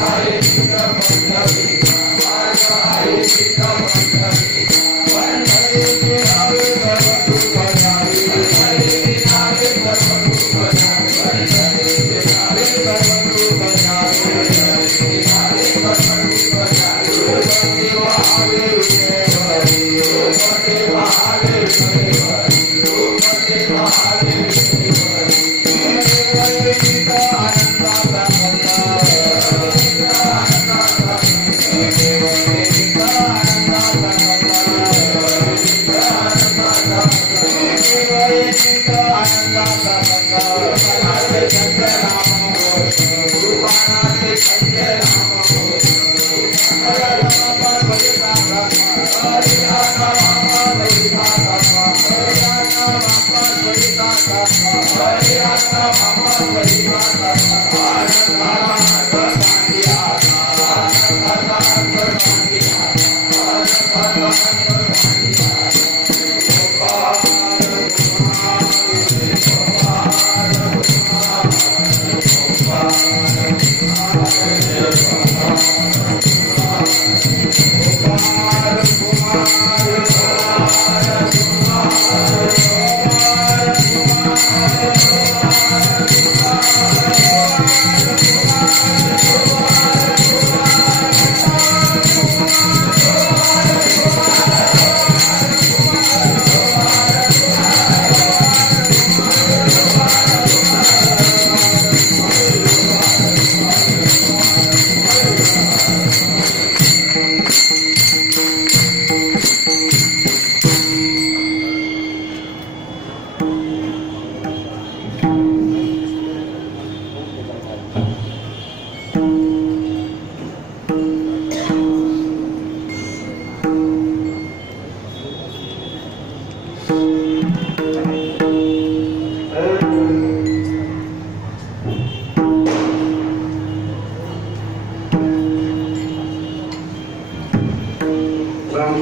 Hare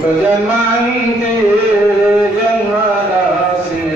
जन्मांते जन्मराशि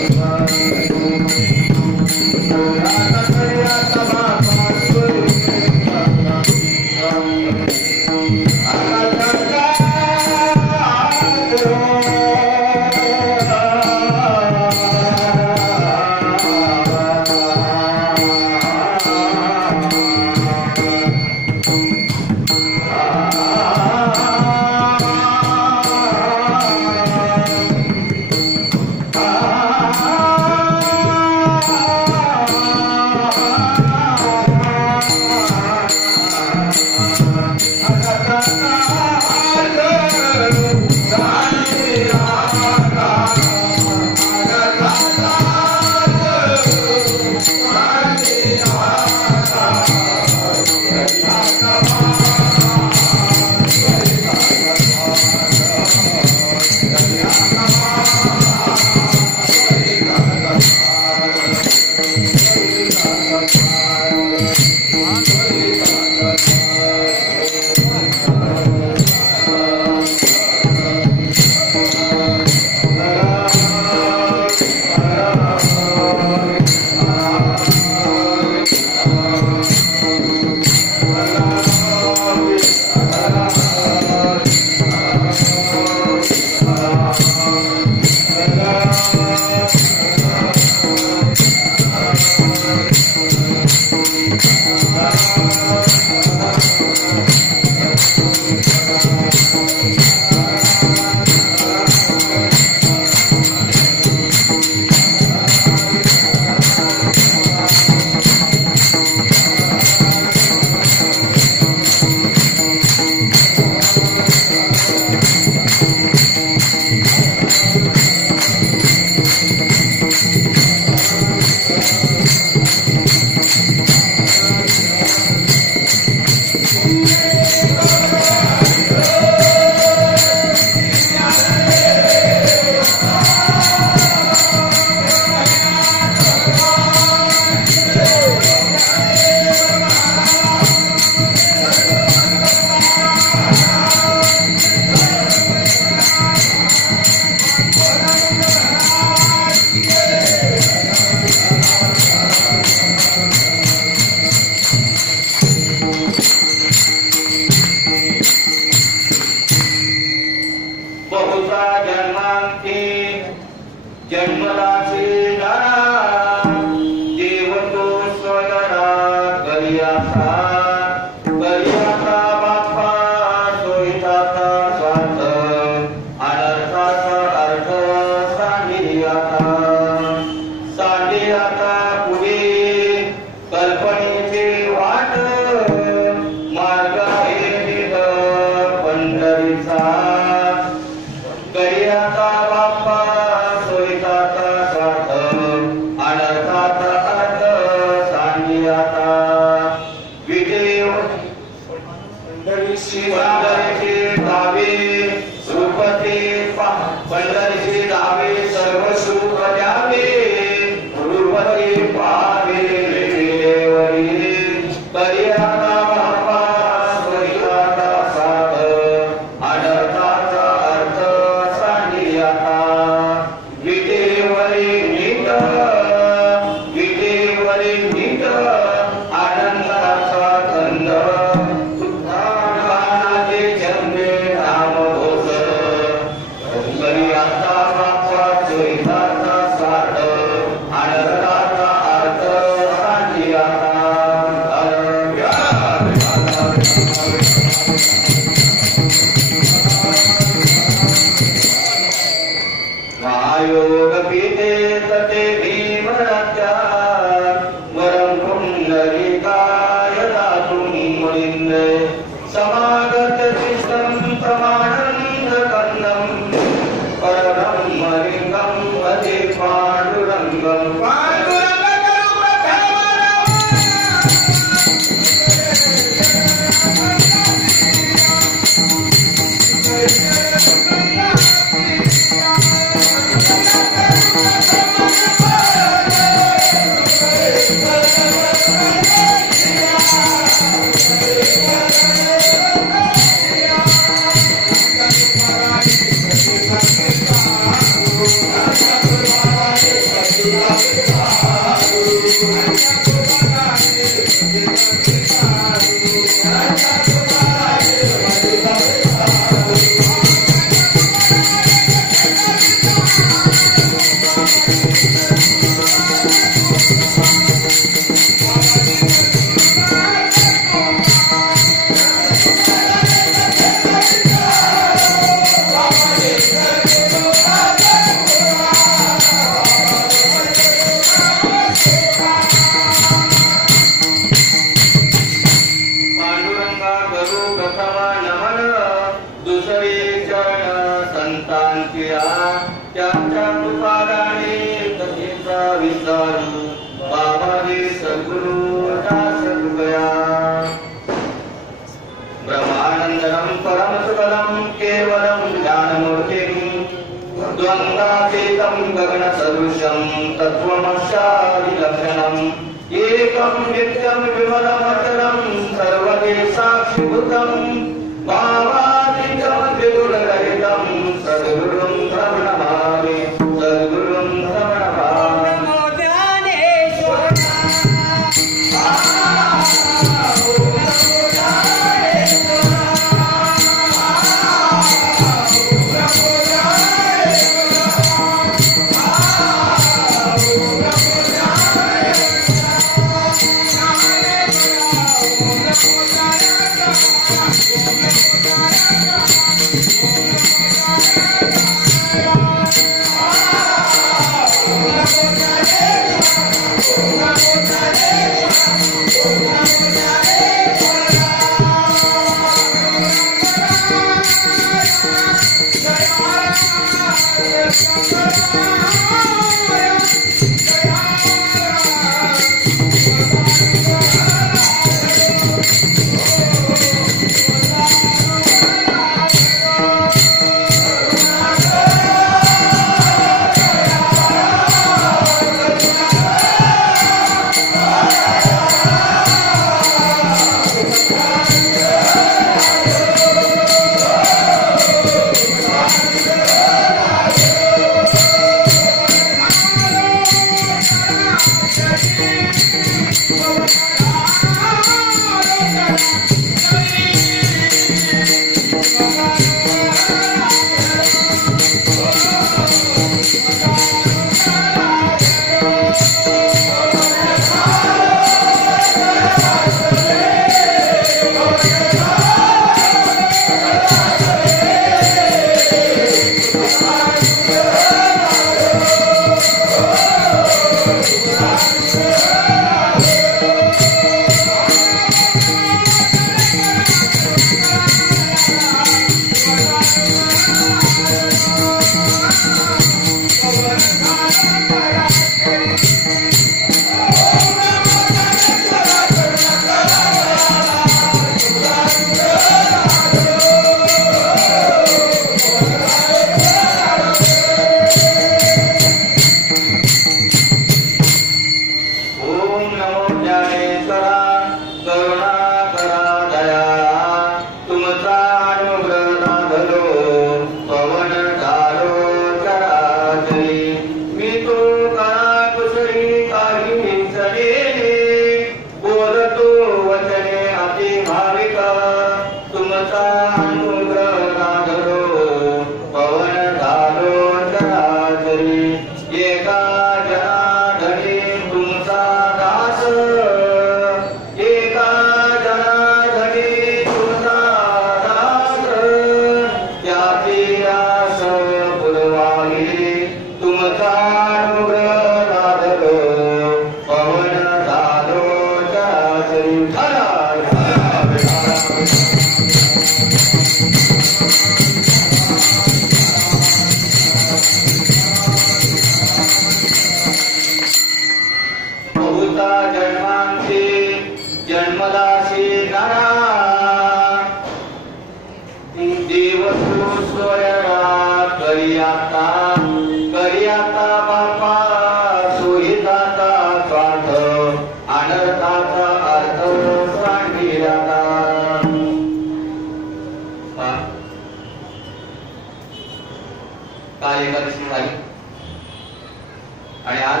आणि आज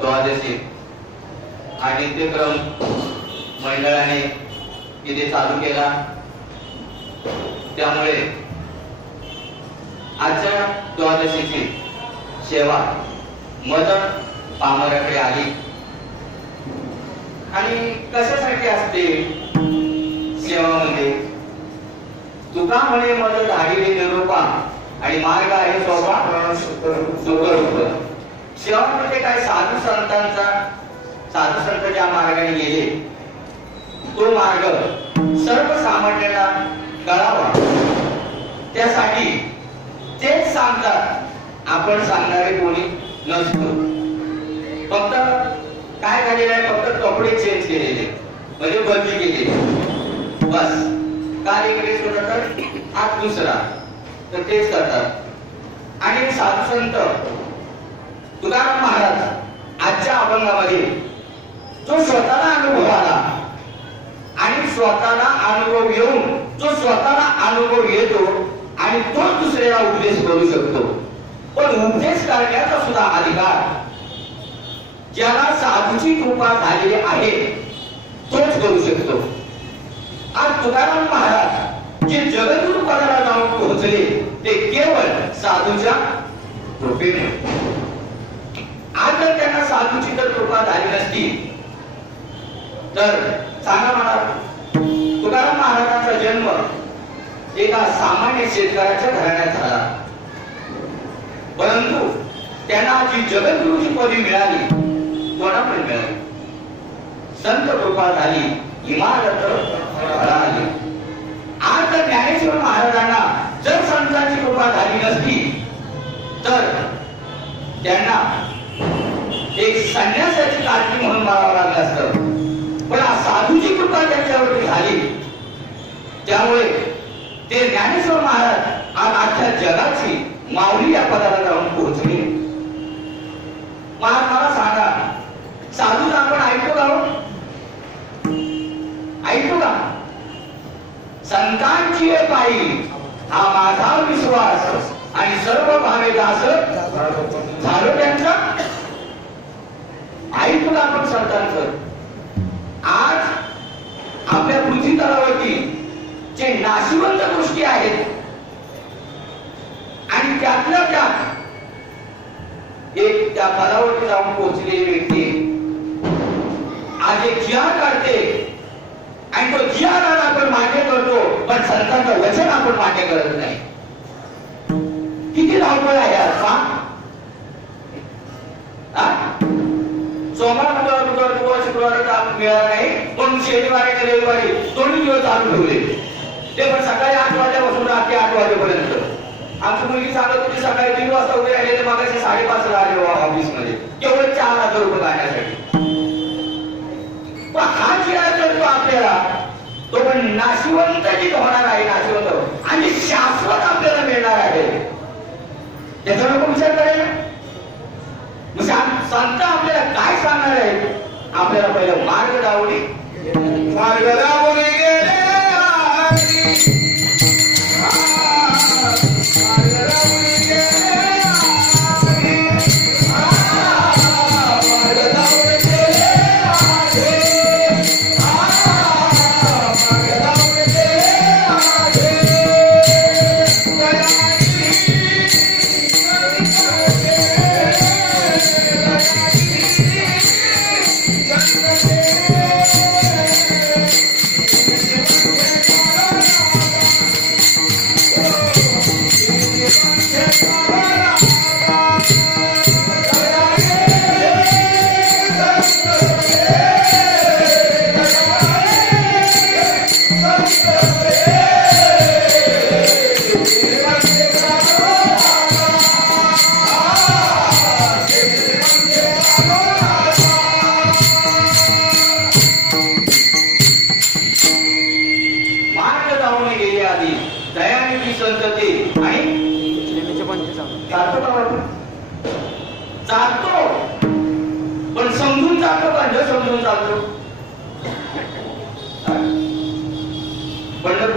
द्वादशी आणि नित्यक्रम मंडळाने इथे चालू केला। त्यामुळे आजच्या द्वादशीची सेवा मदत पामराकडे आली। आणि कशासाठी असते सेवामध्ये? तुका म्हणे मदत धाडिले निरूपा आणि मार्ग आहे सोपा सुखरूप। सेवा म्हणजे काय? साधू संत ज्या मार्गाने गेले तो मार्ग सर्वसामान्यांना कळावा त्यासाठी तेच सांगतात। आपण सांगणारे कोणी नसतो। फक्त काय झालेलं आहे? फक्त कपडे चेंज केलेले म्हणजे बदली केलेली बस। कार्य वेगळे सुद्धा तर हात दुसरा तर तेच करतात। आणि साधू संत तुकाराम महाराज आजच्या अभंगामध्ये जो स्वतःला अनुभव आला आणि स्वतःला अनुभव येऊन जो स्वतःला अनुभव येतो आणि तो दुसऱ्याला उपदेश करू शकतो। पण उपदेश करण्याचा सुद्धा अधिकार ज्याला साधूची कृपा झालेली आहे तोच करू शकतो। आज तुकाराम महाराज जे जगद्गुरु पदाला जाऊन पोहोचले ते केवळ साधूच्या कृपेने। आज जर त्यांना साधूची तर कृपा झाली नसती तर सांगा मला, तुकाराम महाराजांचा जन्म एका सामान्य शेतकऱ्याच्या घराण्यात झाला, परंतु त्यांना जी जगद्गुरूची पदवी मिळाली कोणाकडे मिळाली? संत कृपा झाली, इमारत आली। आज जर ज्ञानेश्वर महाराजांना जर संतांची कृपा झाली नसती तर त्यांना एक संन्यासाची काळजी म्हणून मारावं लागलं असतं। पण साधूची कृपा त्यांच्यावरती झाली त्यामुळे ते ज्ञानेश्वर महाराज आज अख्ख्या जगाची माऊली या पदाला जाऊन पोहोचले। मला सांगा, साधू आपण ऐकतो का? ऐकतो का? संतांची पायी हा माझा विश्वास आणि सर्व भावे दास झालो त्यांचा। ऐकतो का आपण संतांचं? आज आपल्या पृथ्वी तलावरती जे नाशिवंत गोष्टी आहेत आणि त्यातल्या त्यात एक त्या पदावरती जाऊन पोहोचलेली व्यक्ती आज एक जिहाद काढते आणि तो जिहाद आपण मान्य करतो पण संतांचं वचन आपण मान्य करत नाही। किती धावपळ आहे आज पहा। सोमवार बुधवार शुक्रवार मिळाला नाही म्हणून शनिवारी आणि रविवारी दोन्ही दिवस चालू ठेवले ते पण सकाळी 8 वाजल्यापासून रात्री 8 वाजेपर्यंत। आमची मुलगी सांगत होती सकाळी 3 वाजता उभे राहिले तर मागाशी 5:30 ला आले ऑफिस मध्ये केवळ 4,000 रुपये काढण्यासाठी। पण हा जी करतो आपल्याला तो पण नाशिवंत जी होणार आहे नाशिवंत आणि शाश्वत आपल्याला मिळणार आहे त्याचा नको विचार करायला। संत आपल्याला काय सांगणार आहे? आपल्याला पहिला मार्ग दावली गेले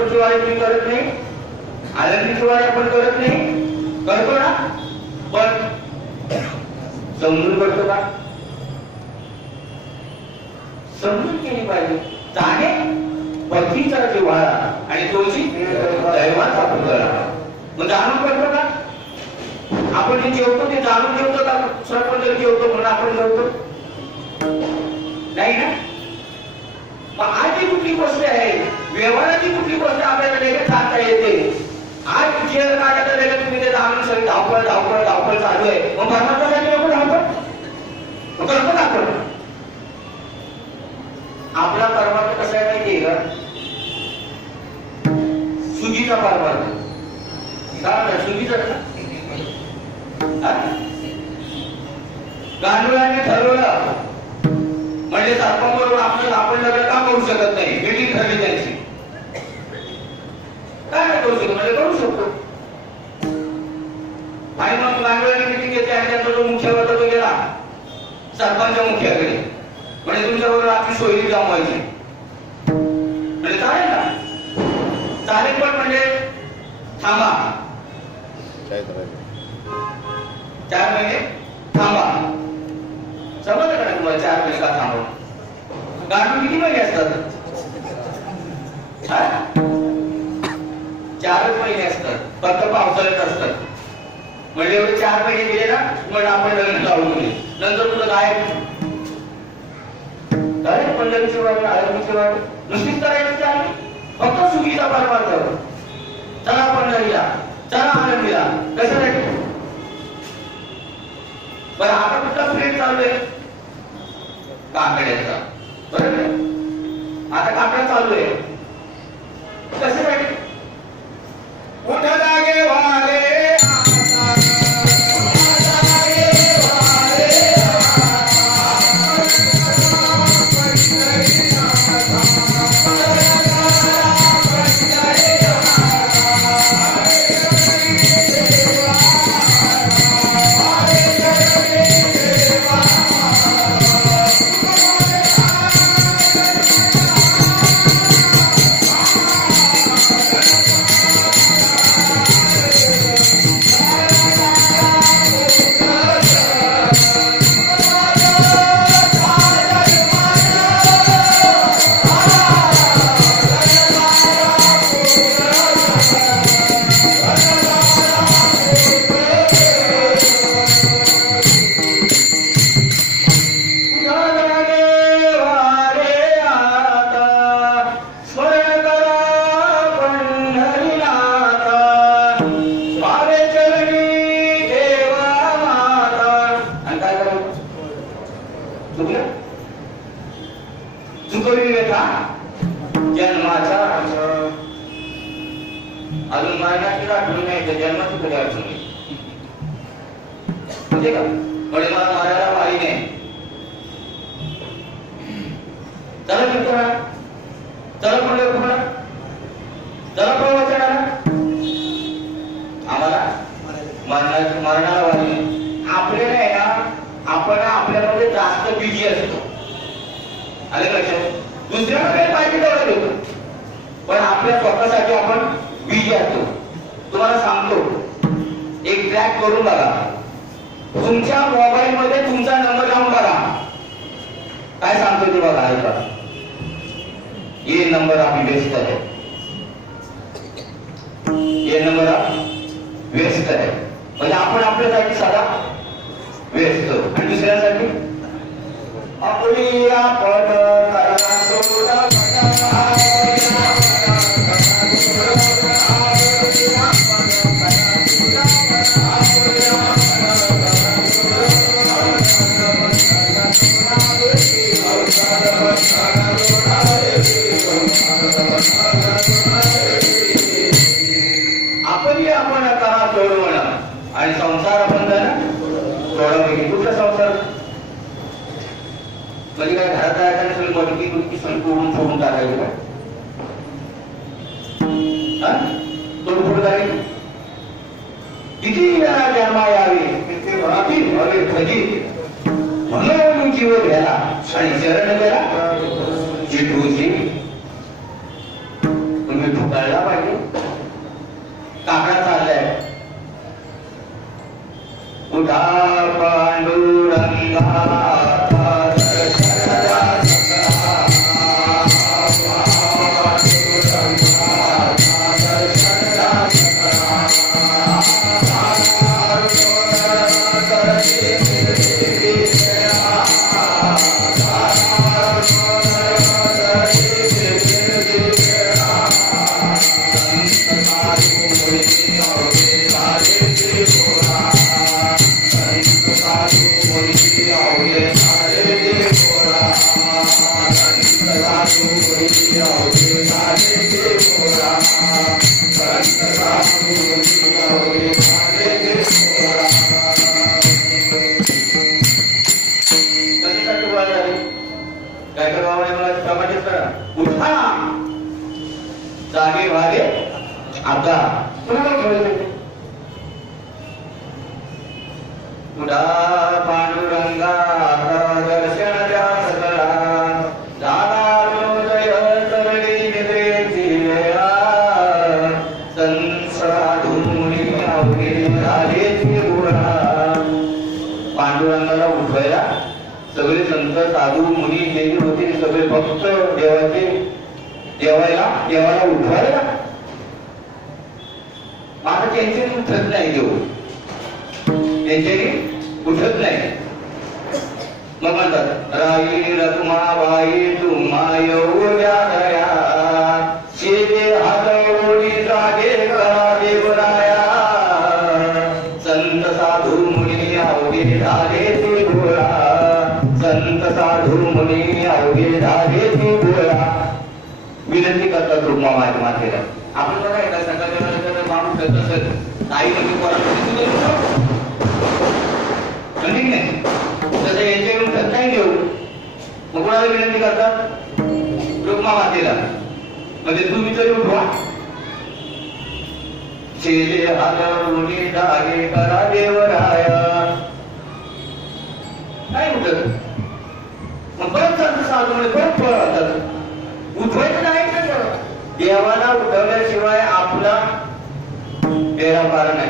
पंढरपूरची वारी तुम्ही करत नाही, आळंदीची वारी आपण करत नाही, करतो ना, पण समजून करतो का? समजून केली पाहिजे. जाणे पतीचा जिव्हाळा आणि तोची दैवाचा पुतळा. मग जाणून करतो का? आपण जे जेवतो ते जाणून जेवतो का? सरपंच जेवतो म्हणून आपण जेवतो नाही ना. मग आजची कुठली गोष्ट आहे, व्यवहाराची कुठली गोष्ट आपल्याला लगेच सांगता येते. आज जे काढायचं लगेच तुम्ही ते जाणून सगळी धावपळ धावपळ धावपळ चालू आहे. मग परमात्म्यासाठी नको धावपळ करतो ना आपण. आपला परमात्मा कसा आहे माहितीये का? सुगीचा परमात्मा. काय सुगीचा गांडुळाने ठरवलं म्हणजे सरपंच आपण लग्न का करू शकत नाही, मीटिंग ठरली त्यांची. काय नाही करू शकतो म्हणजे करू शकतो. आणि मग गांडुळाने मीटिंग घेतली आणि त्यांचा जो मुख्य होता तो गेला सरपंच मुख्याकडे. म्हणजे तुमच्याबरोबर आपली सोयरी जमवायची म्हणजे चालेल ना? चालेल, पण म्हणजे थांबा 4 महिने थांबा. समजलं का तुम्हाला 4 महिने का थांबा? गांडूळ किती महिने असतात? 4च महिने असतात, फक्त पावसाळ्यात असतात. म्हणजे एवढे 4 महिने गेले ना मग आपण लग्न लावून गेले. नंतर तुला काय पंढरीची वारी, आळंदीची वारी नुसतीच करायची आहे. फक्त सुगीचा परमार्थ. चला पंढरीला, चला आळंदीला. कशासाठी? बरं आता कुठला फ्रेंड चालू आहे? काकड्याचा. बरोबर, आता काकड्या चालू आहे. कशासाठी? मोठा जागे वाले अजून मरणाची आठवण नाही तर जन्माची कधी अडचण नाही. म्हणजे का म्हणजे मला मारायला वाई नाही. चला मित्रा, चला पंढरपूरला, चला प्रवचनाला. आम्हाला मरणाला वाई नाही. आपल्याला आहे ना, आपण आपल्यामध्ये जास्त बिझी असतो. आले लक्षात? दुसऱ्याकडे पाहिजे तेवढं देतो, पण आपल्या स्वतःसाठी आपण बिझी असतो. तुम्हाला सांगतो, एक ट्रॅक करून बघा. तुमच्या मोबाईल मध्ये तुमचा नंबर लावून बघा. काय सांगतो ते बघा. ऐका, ये नंबर आप व्यस्त है, ये नंबर आप व्यस्त है. म्हणजे आपण आपल्यासाठी सदा व्यस्त आणि दुसऱ्यासाठी आपली आपण करा सोडा. आपण करा सोडवण आणि संसार बंधन सोडवणे. कुठला संसार? म्हणजे काय घरात जायचं सगळी मटकी गुटकी सगळी तोडून फोडून टाकायचं काय? तोडफोड करायची. किती वेळा जन्मा यावे ते घरातील हवे खजी म्हणून जीव घ्याला आणि शरण गेला विठूची. तुम्ही ठुकायला उठा जागे वागे आता उडा पांडुरंगा दर्शन द्या सकला दानोदय तरडी निद्रेची वेळा संसाधू मुनी अवघे झालेची गुणा. पांडुरंगाला उठवायला सगळे संत साधू मुनी जे होते सगळे भक्त देवाला उठवायला आता त्यांचे उठत नाही देव त्यांचे उठत नाही. मग म्हणतात राई रखमाबाई तुम्हा एवढ्या दया शेते हातवडी जागे करा देवराया संत साधू मुनी अवघे झाले ते गोळा संत साधू मुनी अवघे झाले ते गोळा. विनंती करतात रुक्मा मातेला. आपण बघा एका सकाळच्या माणूस करत असेल काही नाही तसं यांच्याकडून करत नाही देऊ. मग कोणाला विनंती करतात रुक्मा मातेला. म्हणजे तुम्ही तरी उठवा शेले हातवडी जागे करा देवराया नाही उठत. मग परत संत साधू परत पळतात उठवायचं नाही. देवाला उठवल्याशिवाय आपला तेरा पार नाही.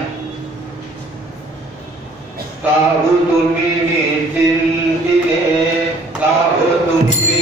काहू तुम्ही चिंतिने काहू तुम्ही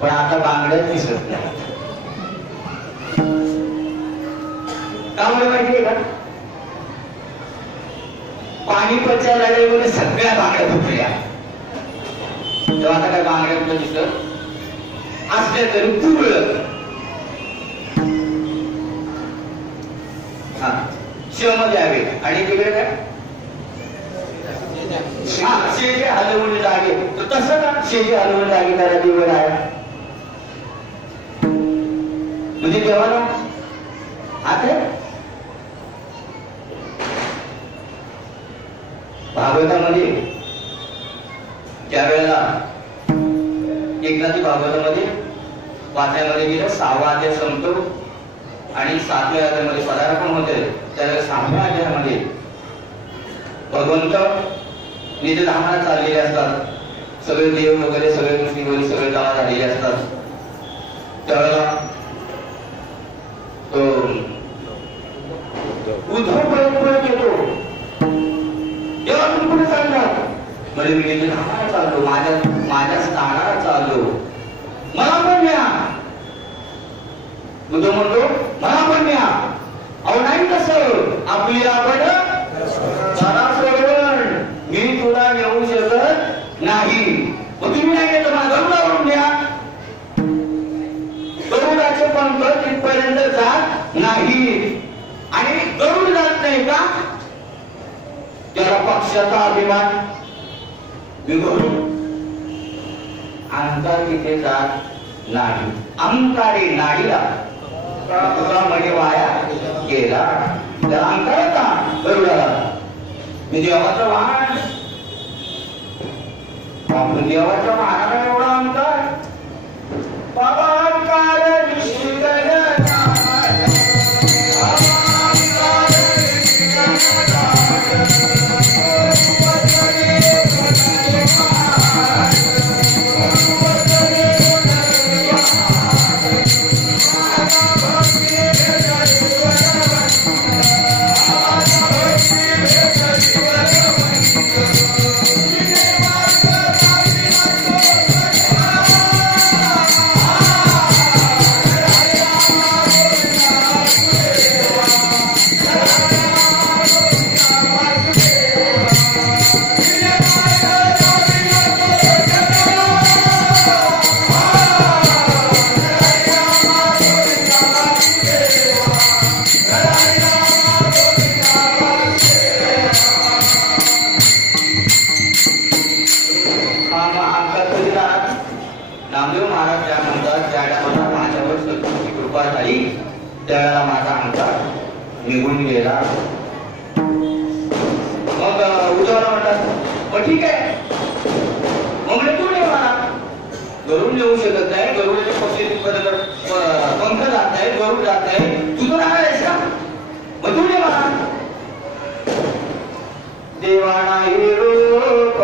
पण आता बांगड्याच दिसत नाही. का मला माहितीये का? पानिपतच्या लढाईमध्ये सगळ्या बांगड्या फुटल्या. तेव्हा आता काय बांगड्या दिसत असल्या तरी तुरळक. हा मध्ये द्यावे आणि तिकडे काय शेजे हलवून जागे. तर तसं का शेजे हलवून जागे त्याला देवर आहे म्हणजे देवाला आता भागवतामध्ये त्यावेळेला एकनाथी भागवतामध्ये वाचण्यामध्ये गेलं 6वा अध्याय संपतो आणि 7व्या अध्यायामध्ये पदार्पण होते. त्यावेळेला 6व्या अध्यायामध्ये भगवंत निजधामाला चाललेले असतात. सगळे देव वगैरे सगळे ऋषी वगैरे सगळे गावा झालेले असतात. त्यावेळेला तो उद्धव परत येतो. तेव्हा तुम्ही कुठे चाललात? म्हणजे मी निजधामाला चाललो, माझ्या स्थानाला चाललो, मला पण न्या. उद्धव म्हणतो मला पण न्या. अहो नाही कसं आपली आपण मी तुला नेऊ शकत नाही. मग तुम्ही नाही घेत मला गरुडावरून द्या. गरुडाचे पंख तिथपर्यंत जात नाही आणि गरुड जात नाही का? त्याला पक्षाचा अभिमान. गरुड अंकार तिथे जात नाही. अंकारे नाडीला तुझा वाया गेला. त्याला अंकार होता गरुडाला. मी देवाचं वाहन, आपण देवाच्या वाहनाला एवढा अंकार. बाबा अंकार निशिगण त्यावेळेला माझा अंकार निघून गेला. मग उद्धवला म्हणतात मग ठीक आहे, मग तू नाही मला गरुड नेऊ शकत नाही. गरुडाचे पक्षी पंख जात नाही, गरुड जात नाही. तू तर आहेस का? मग तू नाही मला. देवाना रूप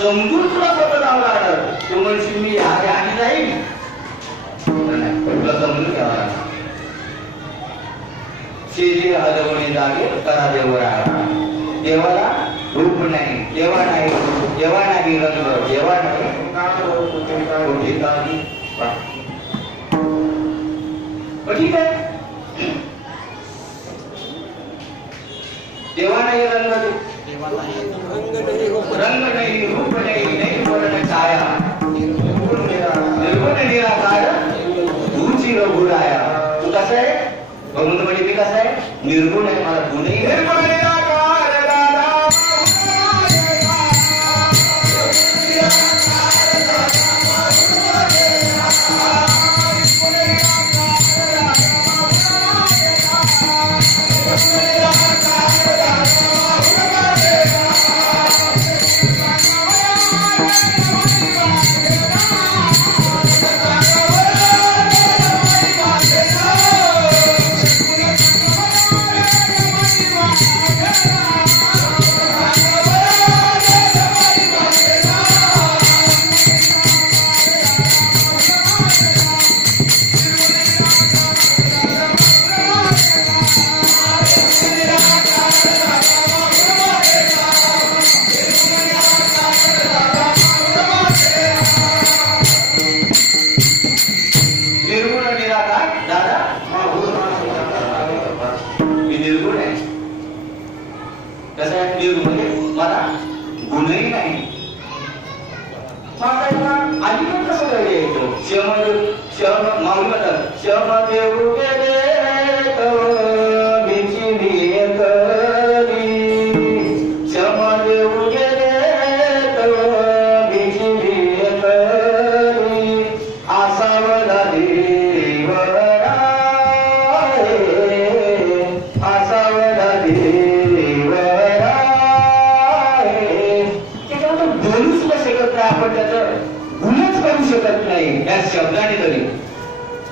समजून तुला स्वतः जावं लागणार. तू म्हणशील मी आणि जाईल, तुला समजून घ्यावं लागणार. शेजे हलवणे जागे करा देवर आला. देवाला रूप नाही, देवा नाही, देवा नाही रंग, देवा नाही ठीक आहे. देवा नाही रंग दे, रंग नाही रूप नाही, नाही वर्ण छाया, निर्गुण निराकार तूची रघुराया. तू कसा आहे भगवंत म्हणजे मी कसा आहे निर्गुण आहे, मला गुणही निर्गुण निराकार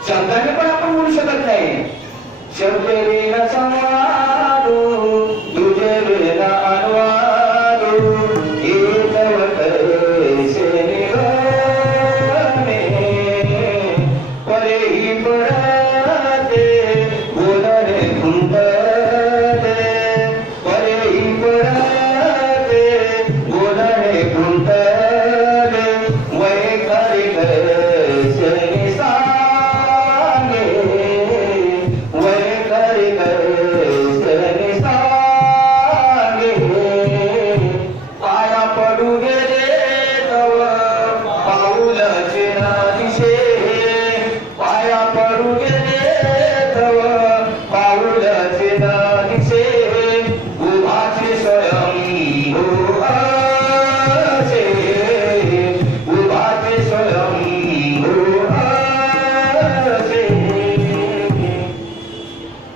शब्दाने पण आपण बोलू शकत नाही. शब्द विना संवाद तुझे विना अनुवाद एकवट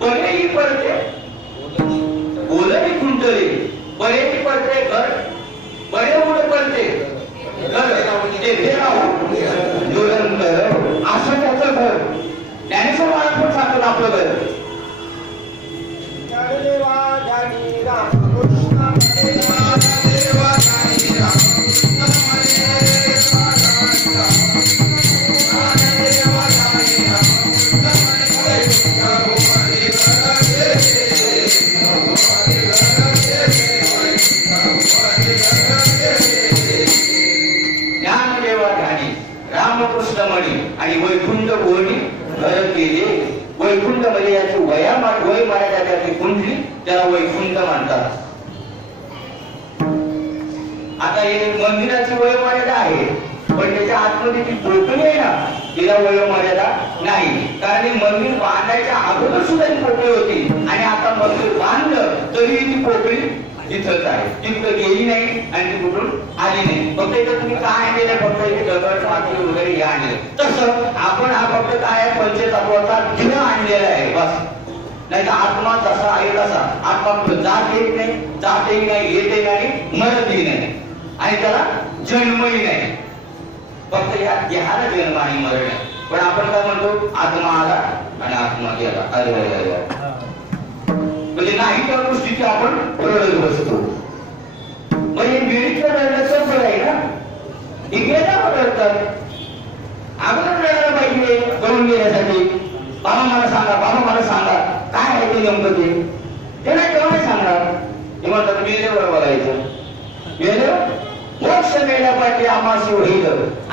परे ही पडते बोलणे खुंटते, परे ही पडते बोलणे खुंटते वैकारिक आणि वैकुंठ बोलणी घर केले. वैकुंठ म्हणजे याची वय मर्यादा त्याची कुंडली, त्याला वैकुंठ म्हणतात. आता हे मंदिराची वय मर्यादा आहे, पण त्याच्या आतमध्ये ती पोकळी आहे ना, तिला वय मर्यादा नाही. कारण हे मंदिर बांधायच्या अगोदर सुद्धा ती पोकळी होती आणि आता मंदिर बांधलं तरी ती पोकळी तिथंच आहे. ती कुठं गेली नाही आणि ती कुठून आली नाही. फक्त इथं तुम्ही काय आणलेलं, फक्त इथे दगड माती वगैरे हे आणले. तसं आपण हा फक्त काय पंचतत्वाचा दिवा आणलेला आहे बस. नाही तर आत्मा जसा आहे तसा आत्मा जात येत नाही, जातही नाही, येते नाही, मरतही नाही आणि त्याला जन्मही नाही. फक्त या देहाला जन्म आणि मरण आहे. पण आपण काय म्हणतो आत्मा आला आणि आत्मा गेला. अरे म्हणजे नाही त्या गोष्टीची आपण रडत बसतो. म्हणजे मिळीचं रडणं सोपं आहे ना, ही गेल्यावर रडतात. अगोदर रडायला पाहिजे करून घेण्यासाठी. बाबा मला सांगा, बाबा मला सांगा काय आहे ते नेमकं ते नाही तेव्हा नाही सांगणार. ते म्हणतात मेल्यावर बघायचं. मेल्यावर मोक्ष मेल्यापाठी आम्हाशी होईल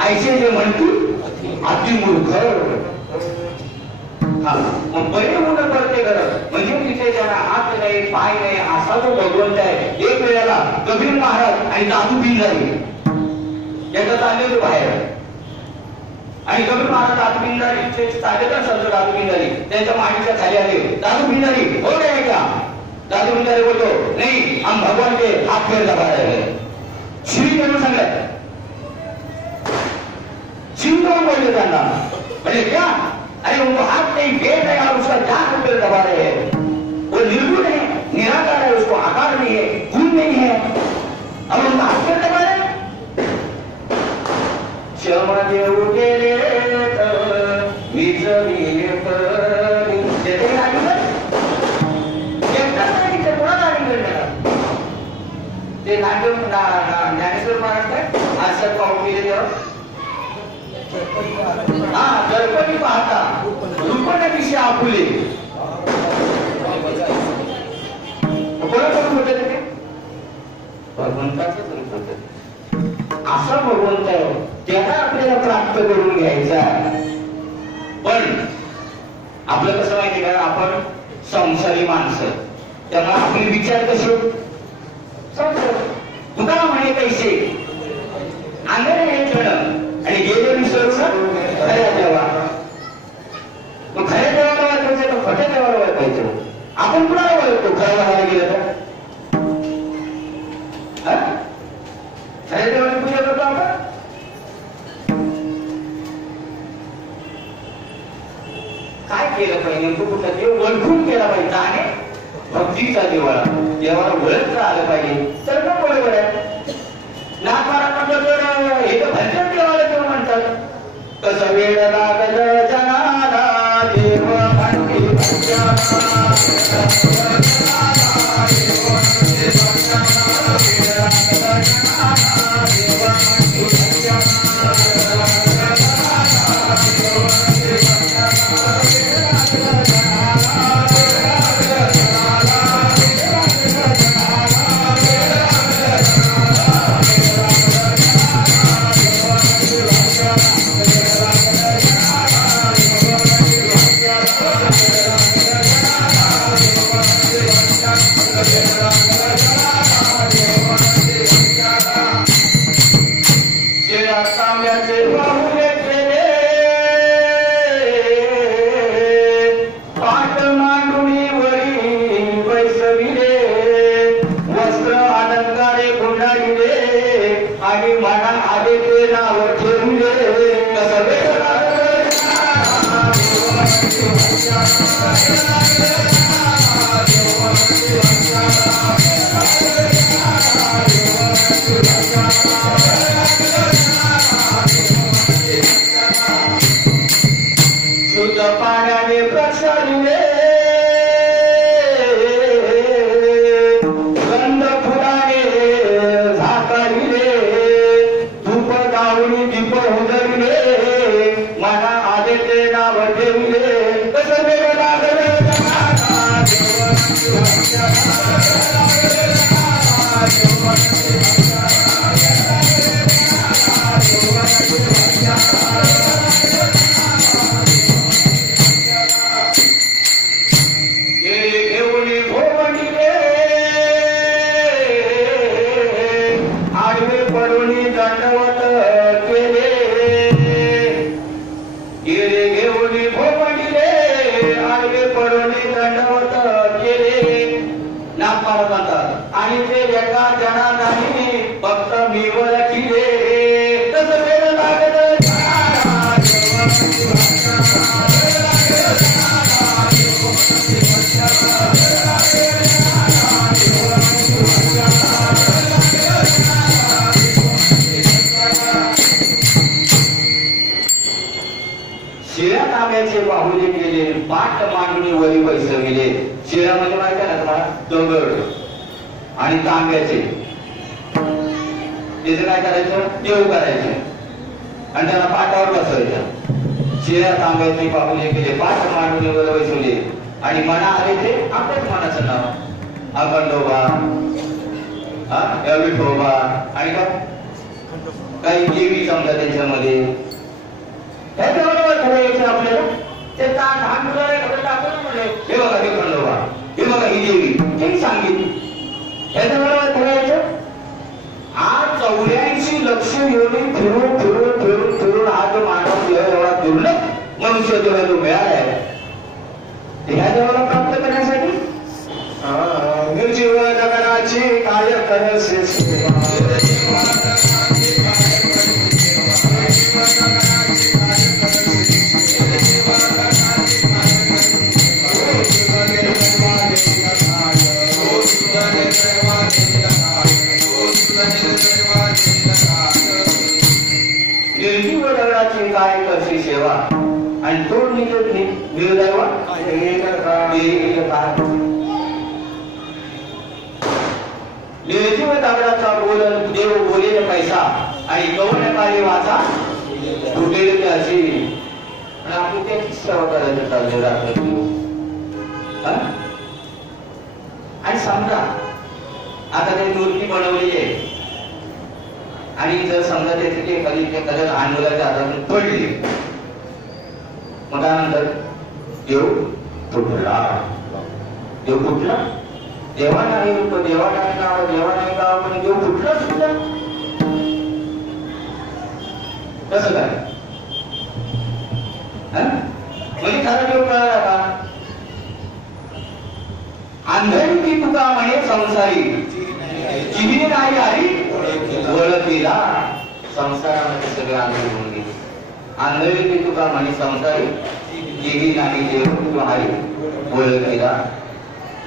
ऐसे जे म्हणतील अतिमूर्ख. मग बरे ऊन पडते गरज म्हणजे तिथे ज्याला हात नाही पाय नाही असा जो भगवंत आहे एक वेळेला कबीर महाराज आणि दादू बिंदारी याचं चालले होते बाहेर आणि कबीर महाराज दादू बिंदारी चालले तर संत दादू बिंदारी त्यांच्या माडीच्या खाली आले दादू बिंदारी हो नाही का दादू बिंदारी बोलतो नाही हम भगवान के हाथ पैर दबा रहे हैं श्री म्हणून सांगत सिंधम बोले त्यांना बोले क्या अरे उनको हाथ नहीं पेट है और उसका जान पैर दबा रहे हैं वो निर्गुण है निराकार है उसको आकार नहीं है गुण नहीं है अब उनका हाथ पैर दबा रहे क्षमा देऊ गेले ते नाट्य ज्ञानेश्वर महाराज काय आज सर पाहून गेले हा दर्पणी पाहता रूपणाविषयी आपुले कोणाकडून होते ते भगवंताचंच रूप होतं असा भगवंत आहे त्याला आपल्याला प्राप्त करून घ्यायचा पण आपलं कसं माहिती का आपण संसारी माणसं त्यामुळे आपले विचार कसे तुका म्हणे कैसे अंगण हे क्षण आणि गेले विसरून खऱ्या देवा मग खऱ्या देवाला वाचायचं तर खोट्या देवाला वाचायचं आपण कुणाला ओळखतो खरं व्हायला गेलं तर खऱ्या देवाची पूजा करतो आपण काय केलं पाहिजे कुठला देव ओळखून केला पाहिजे आणि भक्तीचा देवाला देवाला ओळखता आलं पाहिजे तर मग बरोबर आहे नाथ महाराज म्हणतो हे तर भजन देवाला देव म्हणतात कसं वेळ लागल जनाला देव म्हणते बाहुले केले पाठ मांडणी वरी बैसविले शिरामध्ये माहिती आहे ना तुम्हाला दगड आणि तांब्याचे त्याचं काय करायचं देव करायचे आणि त्याला पाठावर बसवायचं शिरा तांब्याचे बाहुले केले पाठ मांडणी वरी बैसवले आणि मना आले ते आपल्याच मनाचं नाव अखंडोबा विठोबा आणि काही देवी समजा त्यांच्यामध्ये ह्या देवाला करायचं आपल्याला ते धान तुला टाकून म्हणले हे बघा हे खंडोबा, हे बघा ही देवी, ते सांगितली. याचं मला करायचं आज 84 लक्ष योनी फिरून फिरून फिरून फिरून हा जो मानव देह एवढा दुर्लभ मनुष्य देह जो मिळाला आहे ह्या देवाला प्राप्त करण्यासाठी निर्जीव जगनाची काय करसे निर्जीव जगनाची काय करशी सेवा आणि तो निर्दैव निर्जीव दगडाचा बोल देव बोलेल पैसा आणि गवण्याकाळी वाचा फुटेल त्याची आणि आपण त्याची सेवा करायचं चालले राहतो. आणि समजा आता ते मूर्ती बनवलेली आहे आणि जर समजा त्याचे ते कधी ते कलर लहान मुलाच्या हातातून पडली मग त्यानंतर देव फुटला. देव फुटला देवा नाही देवा नाही गाव देवा नाही गाव पण देव फुटला सुद्धा कसं काय म्हणजे खरा देव कळला का? अंधळी ती तुका म्हणे संसारी जिने नाही आली ओळखीला. संसारामध्ये सगळं आंधळी होऊन गेली. आंधळी ती तुका म्हणे संसारी जिने नाही देव हरी ओळखीला.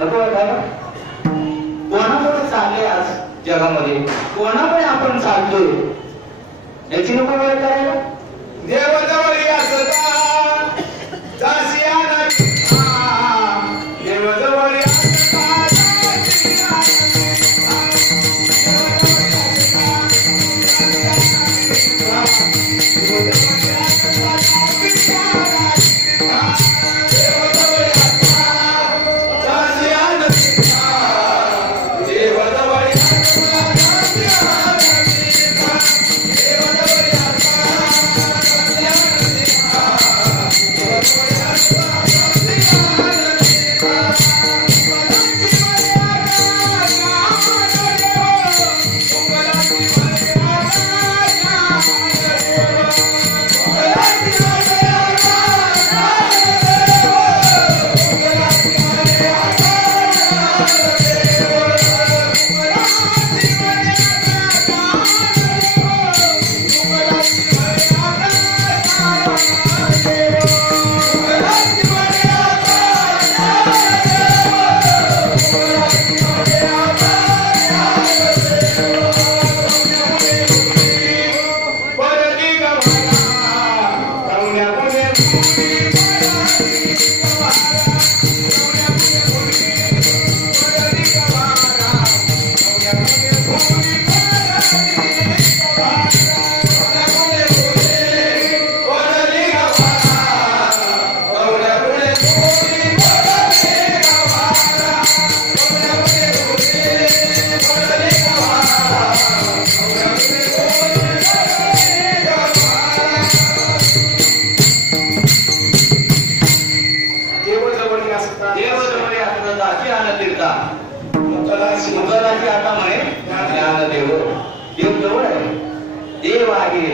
नको वाटायला कोणाकडे चालले आज जगामध्ये कोणाकडे आपण चालतोय याची नको वेळ करायला. देवजवळ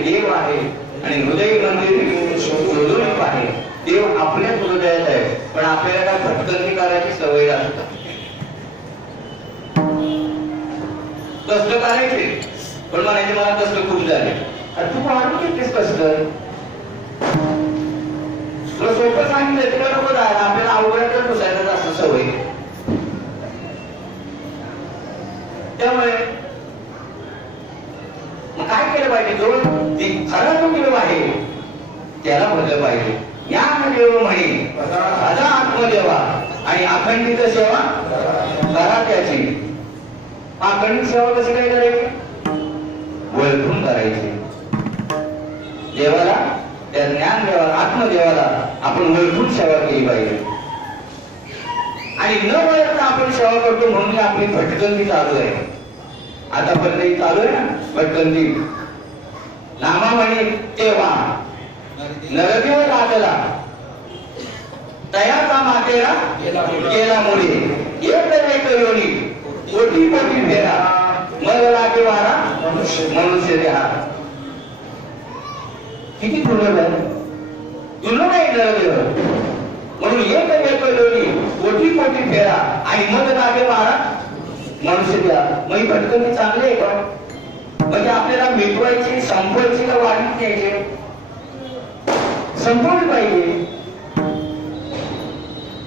देव आहे आणि हृदय मंदिर शोधून पाहे. देव आपल्याच हृदयात आहे पण आपल्याला काय भटकंती करायची सवय असते. कष्ट करायचे पण म्हणायचे मला कष्ट खूप झाले. तू मारून घेतलीस कष्ट तुला सोपं सांगितलं तुला नको जायला. आपल्याला अवघड बसायचं जास्त सवय. त्यामुळे काय केलं पाहिजे जो खरं देव आहे त्याला म्हटलं पाहिजे ज्ञान देव म्हणे माझा आत्मदेवा आणि अखंडित सेवा करा त्याची. अखंडित सेवा कशी काय करायची? ओळखून करायची. देवाला त्या ज्ञान देवाला आत्मदेवाला आपण ओळखून सेवा केली पाहिजे. आणि न ओळखता आपण सेवा करतो म्हणून आपली भटकंती चालू आहे. आतापर्यंत चालू आहे ना भटकंती. नामा म्हणे तेव्हा नरदेव राजला तयाचा मातेला केला मुळे एक योनी कोटी कोटी फेरा मग लागे वारा मनुष्य देहा. किती दुर्लभ आहे, दुर्लभ आहे म्हणून एक योनी कोटी कोटी फेरा आणि मग लागे वारा मनुष्य द्या. मग भटकणी चांगले आहे का? म्हणजे आपल्याला मिटवायची संपवायची का वाढीत द्यायचे? संपवली पाहिजे.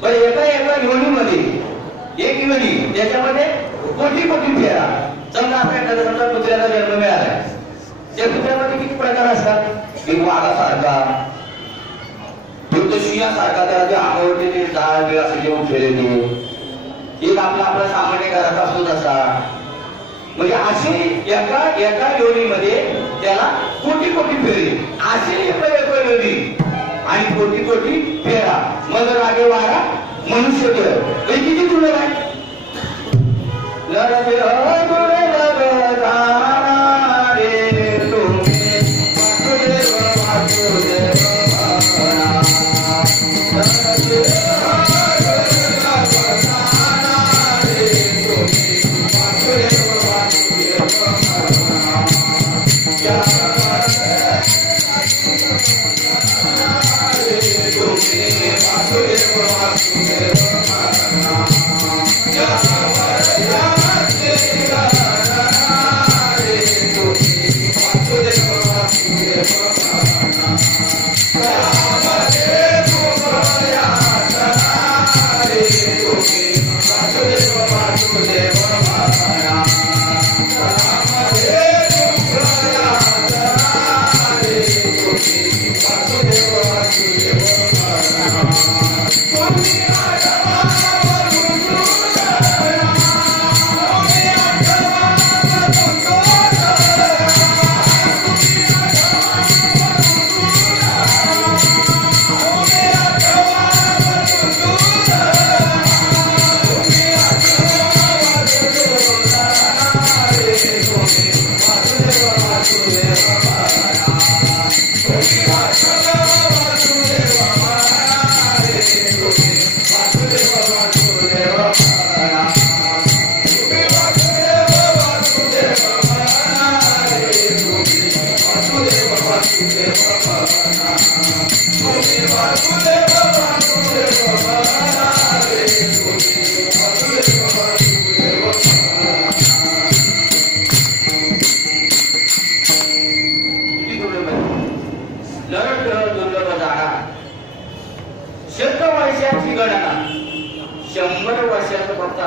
पण एका योनीमध्ये एक योनी त्याच्यामध्ये कोटी कोटी फेरा. समजा आपल्याला समजा कुत्र्याचा जन्म मिळाला, त्या कुत्र्यामध्ये किती प्रकार असतात? एक वाघासारखा, एक तो सिंहासारखा, त्याला जे अंगावरती ते झाड असं जेवण ठेवलेले, एक आपला सामान्य घरात असतो तसा. म्हणजे असे एका योनीमध्ये त्याला कोटी कोटी फेरे, असे एक योनी आणि कोटी कोटी फेरा मग रागे वारा मनुष्य देह. किती दुर्लभ आहे.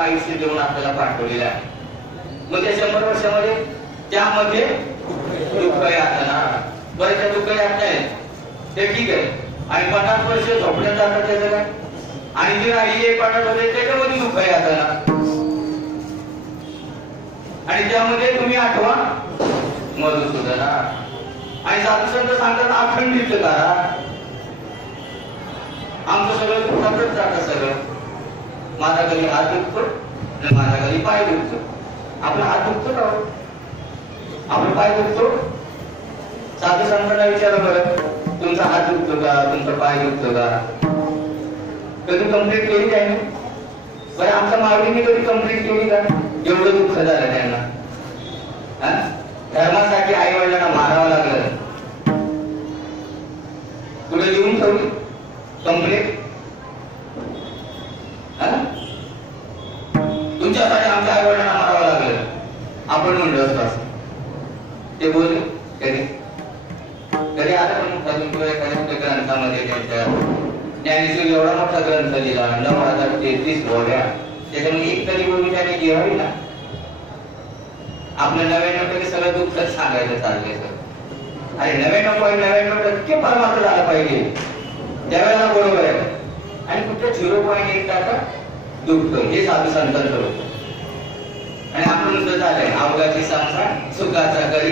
आयुष्य देऊन आपल्याला पाठवलेलं आहे. मग त्या 100 वर्षामध्ये त्यामध्ये दुःख आहे ना, बरं त्या दुःख यात नाही ते ठीक आहे. आणि 50 वर्ष झोपण्यात जातात त्याचं काय, आणि जे राहिली 50 होते त्याच्यामध्ये दुःख आहे आता ना. आणि त्यामध्ये तुम्ही आठवा मधुसूदन आणि साधू संत सांगतात अखंडित करा. आमचं सगळं दुःखातच जातं सगळं. माझा कधी हात दुखतो, माझा कधी पाय दुखतो. आपला हात दुखतो का, आपला पाय दुखतो? साधू संतांना विचारा बरं, तुमचा हात दुखतो का, तुमचा पाय दुखतो का? कधी कंप्लीट केली त्याने? बरं आमच्या माऊलीने कधी कंप्लीट केली का? एवढं दुःख झालं त्यांना. धर्मासाठी आई वडिलांना मारावं लागलं, कुठे लिहून ठेवली कंप्लीट? तुमच्यासाठी आमच्या आई वडिलांना मारावं लागलं, आपण म्हणलं असतो ते बोलले कधी कधी आता पण एखाद्या ग्रंथामध्ये त्यांच्या ज्ञानेश्वर एवढा मोठा ग्रंथ लिहिला 9033 बोल्या, त्याच्यामध्ये एक तरी बोलून त्याने जेवावी ना. आपलं 99% सगळं दुःखच सांगायचं चाललंय सर. अरे 99.99% परमार्थ झाला पाहिजे त्यावेळेला, बरोबर आहे. आणि कुठे 0.1% दुःख हे साधू संतांचं होतं. आणि आपण नुसतं झालंय अवघाची संसार सुखाचा करी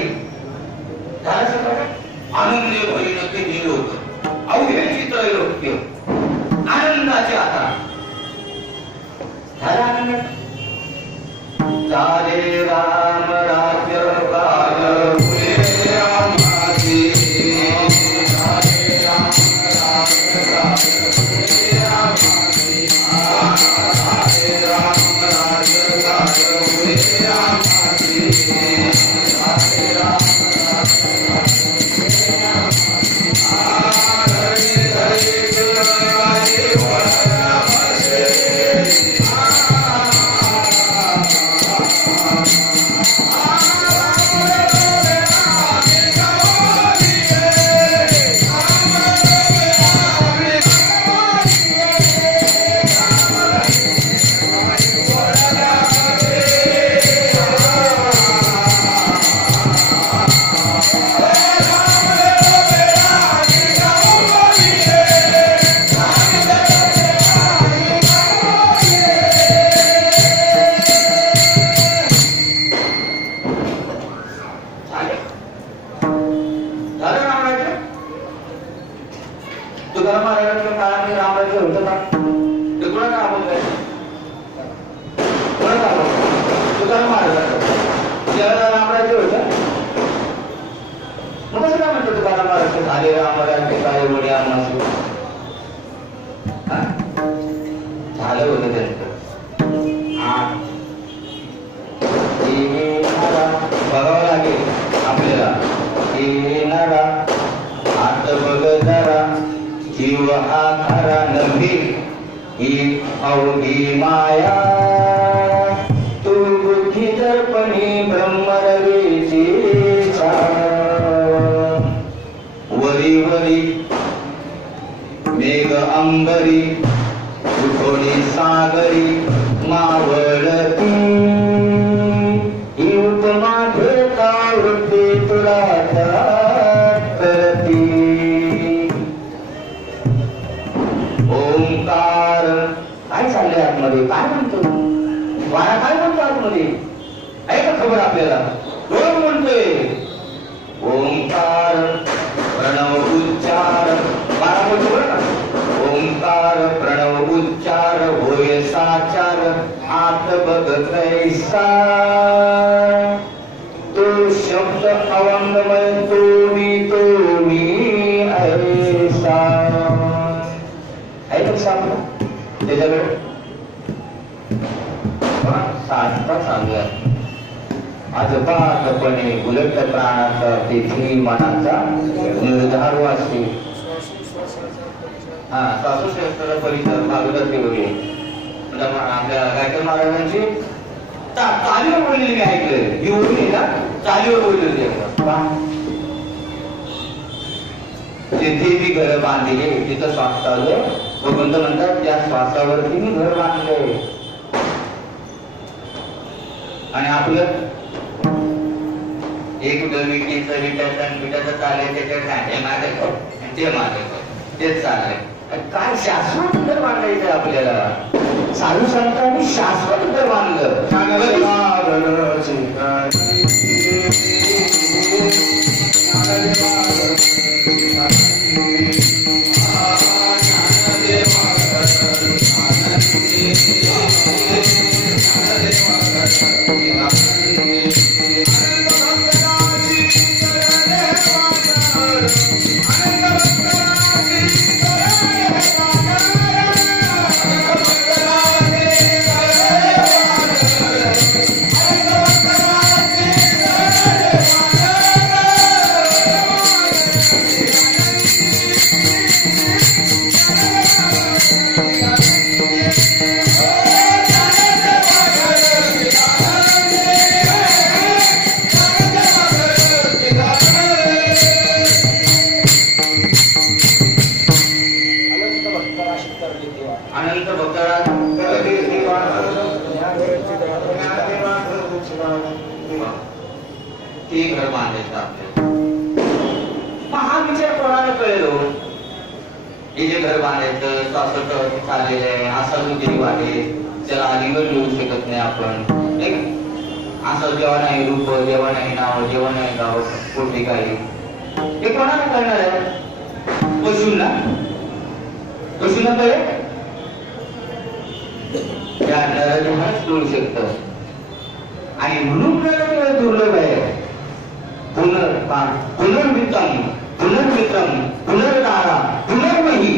झालं सगळं. आनंदी होईल ते दिलं होतं अवघ्याची त्रैलोक्य आनंदाचे आता झाला आनंद. झाले राम राज्य काल फुले रामाचे, झाले राम राज्य काल फुले रामाचे. आणि रामराज्य होतं का? ते कोणाला राबवलंय? कोणाला राबवलं? तुकाराम महाराजांचं. त्याला रामराज्य होतं. मग कसं काय म्हणतो तुकाराम महाराज झाले रामराज्य काय वडे आम्हाला झालं होतं त्यांचं. बघावं लागेल आपल्याला. येणारा आत बघ जरा जीव हा खरा नव्हे ही अवघी माया. तू बुद्धी दर्पणी ब्रह्मरवेची वरी वरी मेघ अंबरी उठोणी सागरी मावळती ही उपमा घेता वृत्ती तुला करती. ओंकार काय चाललंय आतमध्ये? काय म्हणतो वारा? काय म्हणतो आतमध्ये? आहे का खबर आपल्याला? कोण म्हणतोय? ओंकार प्रणव उच्चार. वारा बोलतो बरं का? ओंकार प्रणव उच्चार होय साचार आत बघ कैसा. तो शब्द अवंगमय तो मी ऐसा. आहे का सापडा त्याच्याकडे? साधता चांगला अजपातपणे उलट प्राणाचा तेथी मनाचा निर्धार वाचते. हा सासूशास्त्र परिसर भागवत वगैरे आपल्या गायकवाड महाराजांची चालीवर बोललेली मी ऐकलं. ही ओळी ना चालीवर बोललेली. तिथे मी घर बांधले तिथं श्वास चालू भगवंत म्हणतात त्या श्वासावरती मी घर बांधले. आणि आपलं एक विटीचं विटाचं चाललंय त्याच्यात माझं ते माझं तेच चाललंय. काय शाश्वत घर बांधायचं आपल्याला? साधू संतांनी शाश्वत घर बांधलं. ते घर बांधायचं आपल्याला. हा विचार कोणाला कळलो? हे जे घर बांधायचं असं चाललेलं आहे, असा जो देव आहे त्याला अलीगड लिहू शकत नाही आपण. असं जेव्हा नाही रूप, जेव्हा नाही नाव, जेव्हा नाही गाव, कोणती काही हे कोणाला कळणार आहे? पशूंना कळे त्या नराधमाच कळू शकतं. आणि म्हणून दुर्लभ आहे. पुनर्वितम पुनर्वितम पुनर्दारा पुनर्मही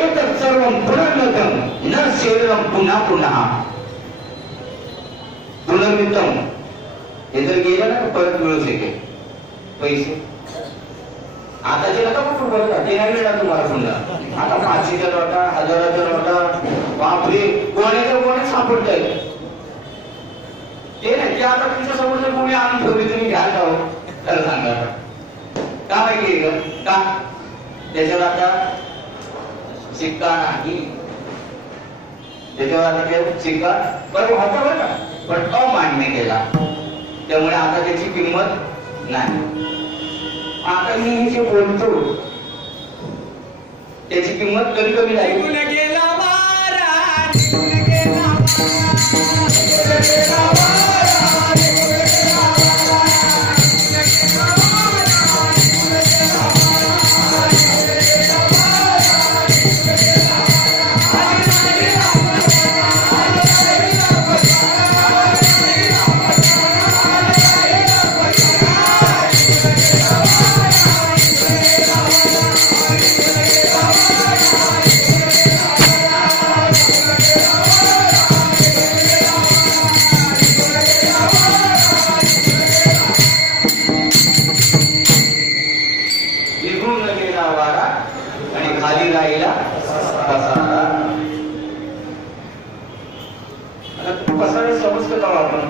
एतत् सर्वं पुनर्नतम न शरीरम पुन्हा पुन्हा. पुनर्वितम हे जर गेलं ना परत मिळू शकेल पैसे. आता जे नका कुठून बघा ते नाही मिळणार तुम्हाला पुन्हा. आता 500च्या नोटा, 1000च्या नोटा, बापरे कोणी सापडत आहेत ते नाही. ते आता तुमच्या समोर जर कोणी आणून ठेवली तुम्ही घ्याल का? खरं सांगा का माहिती आहे का? त्याच्यावर आता शिक्का नाही. त्याच्यावर आता ते शिक्का बरोबर होता बरं का, पण अमान्य केला. त्यामुळे आता त्याची किंमत नाही. आता मी हे जे बोलतो त्याची किंमत कमी कमी झाली. खाली राहिला पसारा. पसारा समजतो का आपण?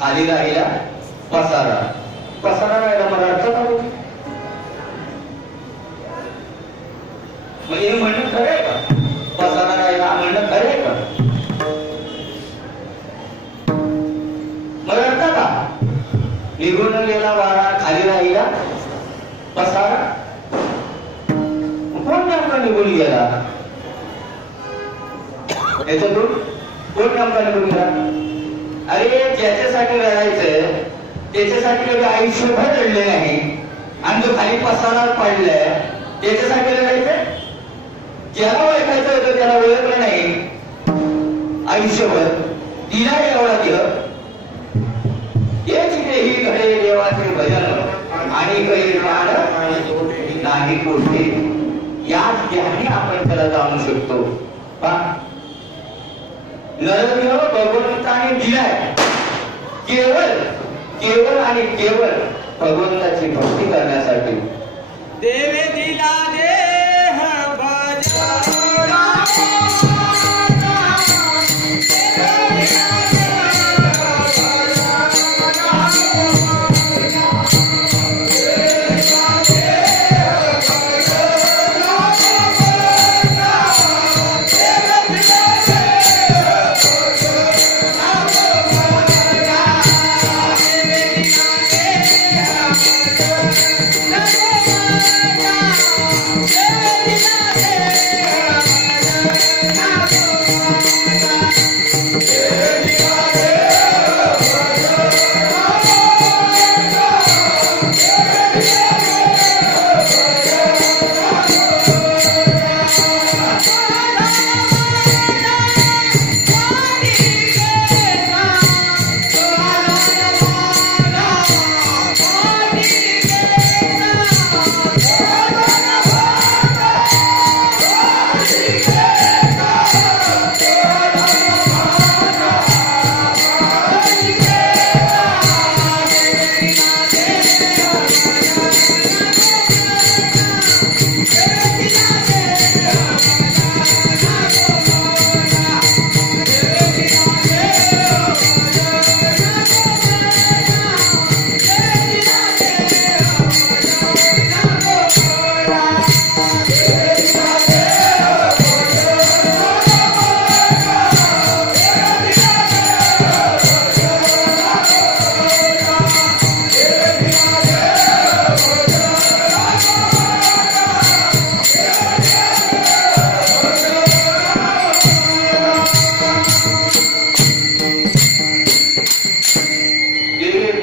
खाली राहिला पसारा. पसारा राहिला मला अर्थ का होईल? म्हणजे हे म्हणणं खरं आहे का? पसारा राहिला म्हणणं खरं आहे का? मला अर्थ का? निघून गेला वारा खाली राहिला पसारा. कोण नेमका निघून गेला? याच्यातून कोण नेमका निघून गेला? अरे ज्याच्यासाठी रडायचं त्याच्यासाठी कधी आयुष्यभर रडले नाही आणि जो खाली पसारा पडलाय त्याच्यासाठी रडायचं. ज्याला ओळखायचं होतं त्याला ओळखलं नाही आयुष्यभर. तिला एवढा दिलं ही घडे देवाचे भजन आणि काही प्राण नाही कोठे. याच ध्यानी आपण त्याला जाणू शकतो. नरदेव भगवंताने दिलाय केवळ केवळ आणि केवळ भगवंताची भक्ती करण्यासाठी. देवे दिला देह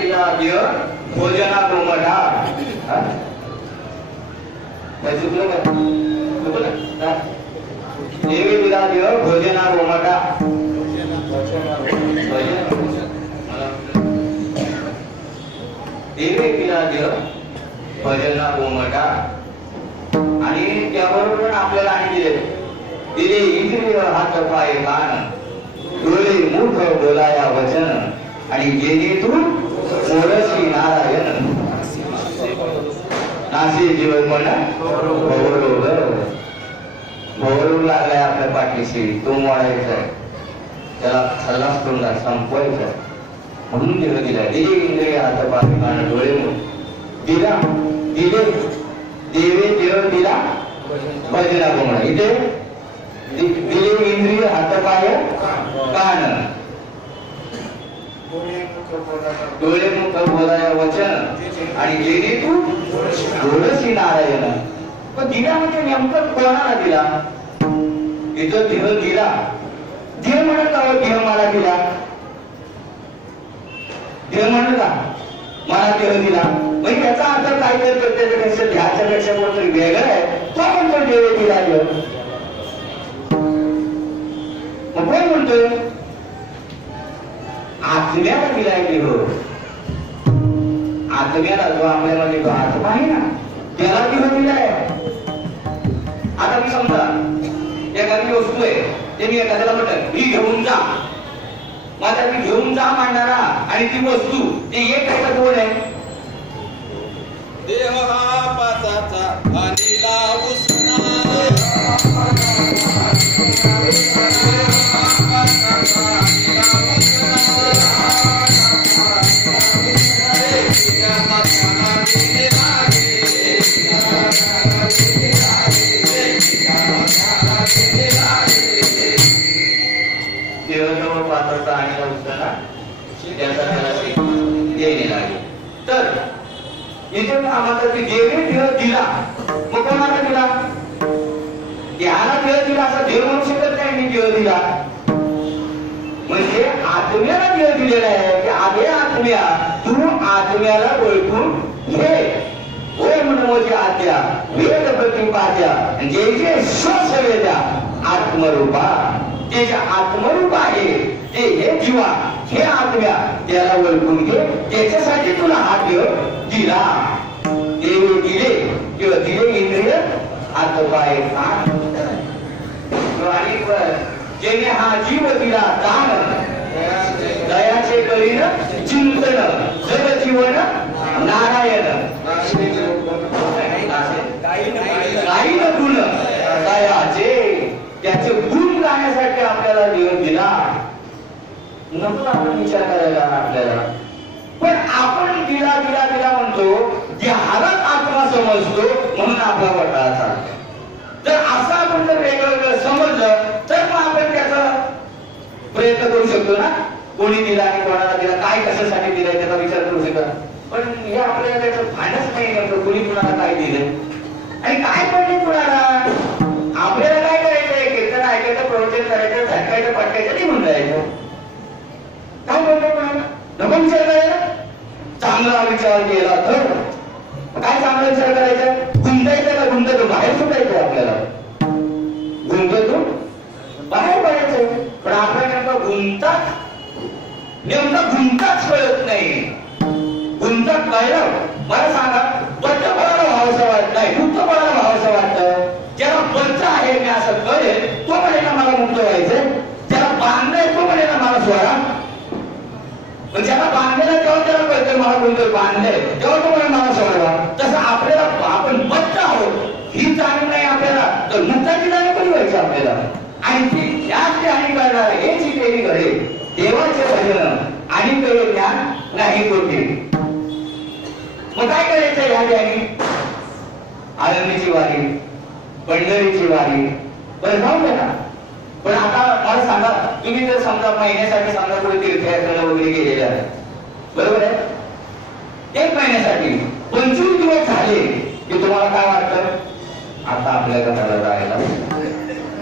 भजना भोजना गोमठा. देवी दिला देव भोजना गोमठा. देवी दिला देव भजना गोमठा. आणि त्याबरोबर आपल्याला आणि दिले इंद्रिय हात पाय कान डोळे मुख बोलाया वचन आणि जेणेतून मोरसी नारायण नासी जीवन पण भोवरू लागलाय आपल्या पाठीशी. तो मोडायचा त्याला खल्लास तोंडा संपवायचा म्हणून देव दिला. दिले इंद्रिय हात पाय कान डोळे मुख दिला. दिले देवे देव दिला भजना गोमठा. इथे दिले इंद्रिय हात पाय कान डोळे मुख बोलाया वचन आणि जेणे तू थोडसी नारायण. पण दिला म्हणजे नेमकं कोणाला दिला? इथं देह दिला. देह म्हणत का देह मला दिला? देह म्हणत का मला देह दिला? म्हणजे त्याचा अर्थ काय करतो त्याच्यापेक्षा ह्याच्यापेक्षा कोणतरी वेगळं आहे. तो म्हणतो देव दिला देव. मग कोण म्हणतोय? आत्म्याला दिलाय देव. आत्म्याला जो आपल्यामध्ये जो आत्मा आहे ना त्याला देव दिलाय. आता मी समजा एखादी वस्तू आहे ते मी एखाद्याला म्हटलं ही घेऊन जा. माझा मी घेऊन जा मांडणारा आणि ती वस्तू ते एक आहे का दोन आहे? देह हा पाचाचा अनिला उसना इथे आम्हाला की देवे देह दिला, मग कोणाला दिला? त्याला देह दिला असं देव म्हणू शकत नाही. मी देह दिला म्हणजे आत्म्याला देह दिलेला आहे की आधे आत्म्या तू आत्म्याला ओळखून घे. ओम नमोची आत्या वेद प्रतिपाद्या जे जे श्वास वेद्या आत्मरूपा ते जे आत्मरूप आहे ते हे जीवा हे आत्म्या त्याला ओळखून घे. त्याच्यासाठी तुला हा देह दिला. देव दिले किंवा दिले इंद्रिय आत्माय आणि ज्याने हा जीव दिला दान दयाचे करीन चिंतन जग जीवन नारायण काही न गुण दयाचे त्याचे गुण गाण्यासाठी आपल्याला देव दिला. नको आपण विचार करायला आपल्याला. पण आपण दिला दिला दिला म्हणतो देहालाच आत्मा समजतो म्हणून आपला वटाळा चालतो. जर असं आपण जर वेगळं वेगळं समजलं तर मग आपण त्याचा प्रयत्न करू शकतो ना. कोणी दिला आणि कोणाला दिला, काय कशासाठी दिलाय त्याचा विचार करू शकतो. पण हे आपल्याला त्याचं भानच नाही नेमकं कोणी कुणाला काय दिलंय आणि काय पडले कुणाला. आपल्याला काय करायचंय? कीर्तन ऐकायचं, प्रवचन करायचं, झटकायचं, पटकायचं नाही म्हणून जायचं. काय बोलतो कुणाला नको विचार करायचा. चांगला विचार केला तर काय चांगला विचार करायचा? गुंतायचं का गुंततो बाहेर सुटायचं आपल्याला. गुंततो बाहेर पडायचं. पण आपल्याला नेमका गुंताच कळत नाही. गुंता कळलं मला सांगा. बच्च कोणाला भावसं वाटत नाही, मुक्त कोणाला भावसं वाटतं? ज्याला बच्च आहे मी असं कळेल तो म्हणे ना मला मुक्त व्हायचंय. ज्याला बांधलंय तो म्हणे ना मला सोडा. पण ज्याला बांधलेला तेव्हा त्याला कळतं मला कोणतरी बांधलंय तेव्हा तो म्हणे मला सोडवा. तसं आपल्याला आपण बच्च आहोत ही जाणीव नाही आपल्याला तर मुक्ताची जाणीव कधी व्हायची आपल्याला. आणि ती याच ध्यानी करणार हेच इथे घडे देवाचे भजन आणि काही ज्ञान नाही कोठे. मग काय करायचं ह्या ध्यानी? आनंदीची वारी, पंढरीची वारी बरं जाऊ द्या ना. पण आता मला सांगा तुम्ही जर समजा महिन्यासाठी समजा पुढे तीर्थयात्रेला वगैरे गेलेले आहे बरोबर आहे. 1 महिन्यासाठी 25 दिवस झाले की तुम्हाला काय वाटतं? आता आपल्या घराला जायला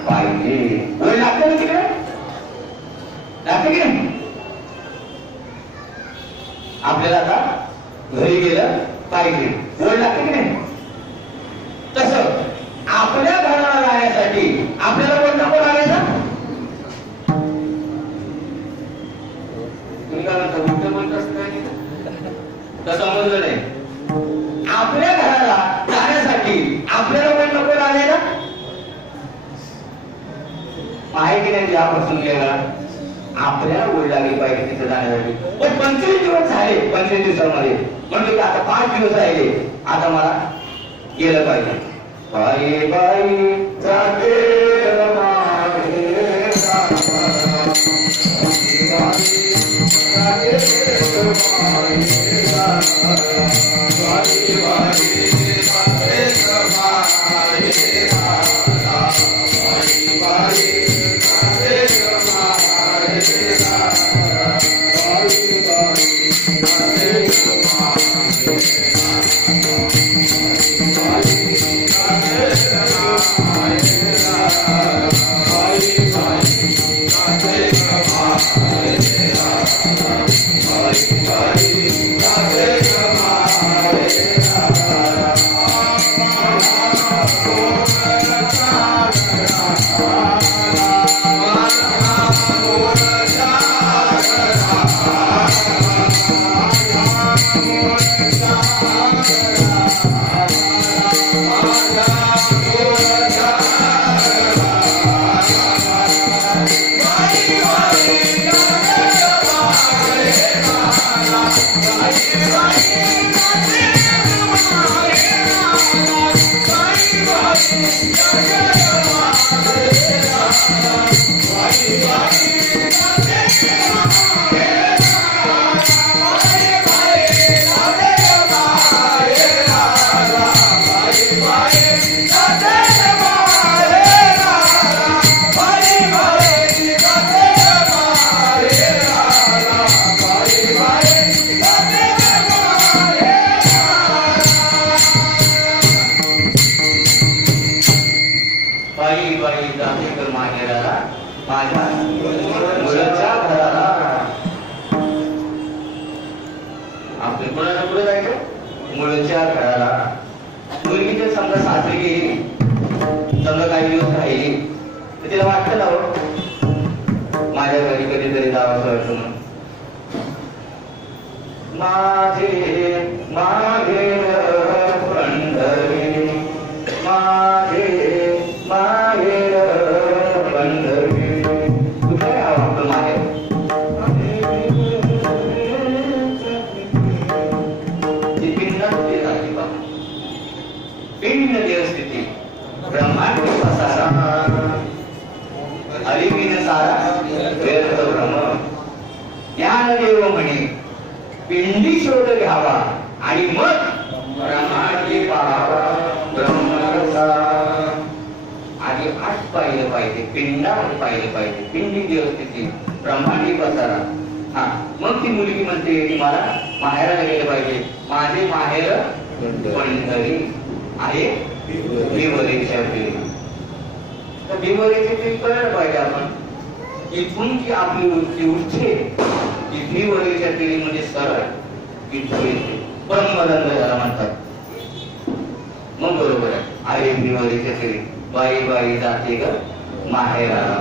पाहिजे. वेळ लागते ना तिकडे? लागते की नाही? आपल्याला आता घरी गेलं पाहिजे. वेळ लागते की नाही? तसं आपल्या घराला जाण्यासाठी आपल्याला कोण नको लागायचा? तुम्ही काय म्हणता? उलट बोलत असत तसं समजलं नाही. आपल्या घराला जाण्यासाठी आपल्याला कोण नको लागायला आहे की नाही? यापासून गेला आपल्याला ओढ लागली पाहिजे तिथे जाण्यासाठी. पण 25 दिवस झाले. 25 दिवसामध्ये म्हणतो की आता 5 दिवस राहिले आता मला गेलं पाहिजे. बाई बाई जाते Hare Rama, Hare Rama. माझ्या मुलाच्या घराला. आपले कोणाला पुढे जायचं? मुलाच्या घराला. मुलगी जर समजा सासरी गेली, समजा काही दिवस राहिली, तर तिला वाटतं ना हो माझ्या घरी कधीतरी जावं वाटतं म्हणून. माझे माहेर पंढरी, माझे माहेर पंढरी. कुठे आहे आपलं माहेर? ती पिंडात आहे बाबा. पिंड देवस्थिती ब्रह्मांड पसारा, अलिमिन सारा व्यर्थ भ्रम. ज्ञानदेव म्हणे पिंडी शोध घ्यावा आणि मग ब्रह्मांडी पाहावा. ब्रह्मरसा आधी आत पाहिलं पाहिजे, पिंडावर पाहिलं पाहिजे. पिंडी देवस्थिती ब्रह्मांडी पसारा. हा, मग ती मुलगी म्हणते की मला माहेराला गेलं पाहिजे. माझे माहेर पंढरी आहे भिवरीच्या पिढी. तर भिवरीची पिढी कळलं पाहिजे आपण. इथून जी आपली वृत्ती उठते ती भिवरीच्या पिढीमध्ये सरळ इथं येते. ब्रह्मरंग झाला म्हणतात. मग बरोबर आहे. आहे भिवरीच्या पिढी. बाई बाई जाते ग माहेराला.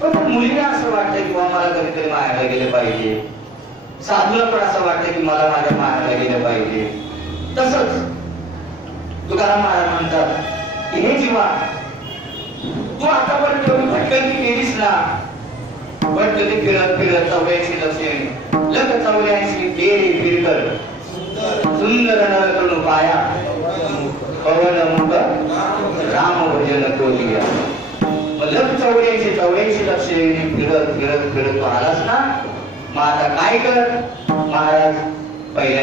पण मुलीला असं वाटतं की मला कधीतरी माहेराला गेलं पाहिजे. साधूला पण असं वाटतं की मला माझ्या माहेराला गेलं पाहिजे. तसंच तुकाराम महाराज म्हणतात की हे जीवा, तू आतापर्यंत एवढी भटकंती केलीस ना, भटकंती फिरत फिरत 84 लक्ष्मी लग 84 फेरी फिरकर सुंदर नर करून पाया पवन मुख राम भजन कोलिया. लग 84 लक्ष्मी फिरत फिरत फिरत आलास ना, मग आता काय कर महाराज? पहिल्या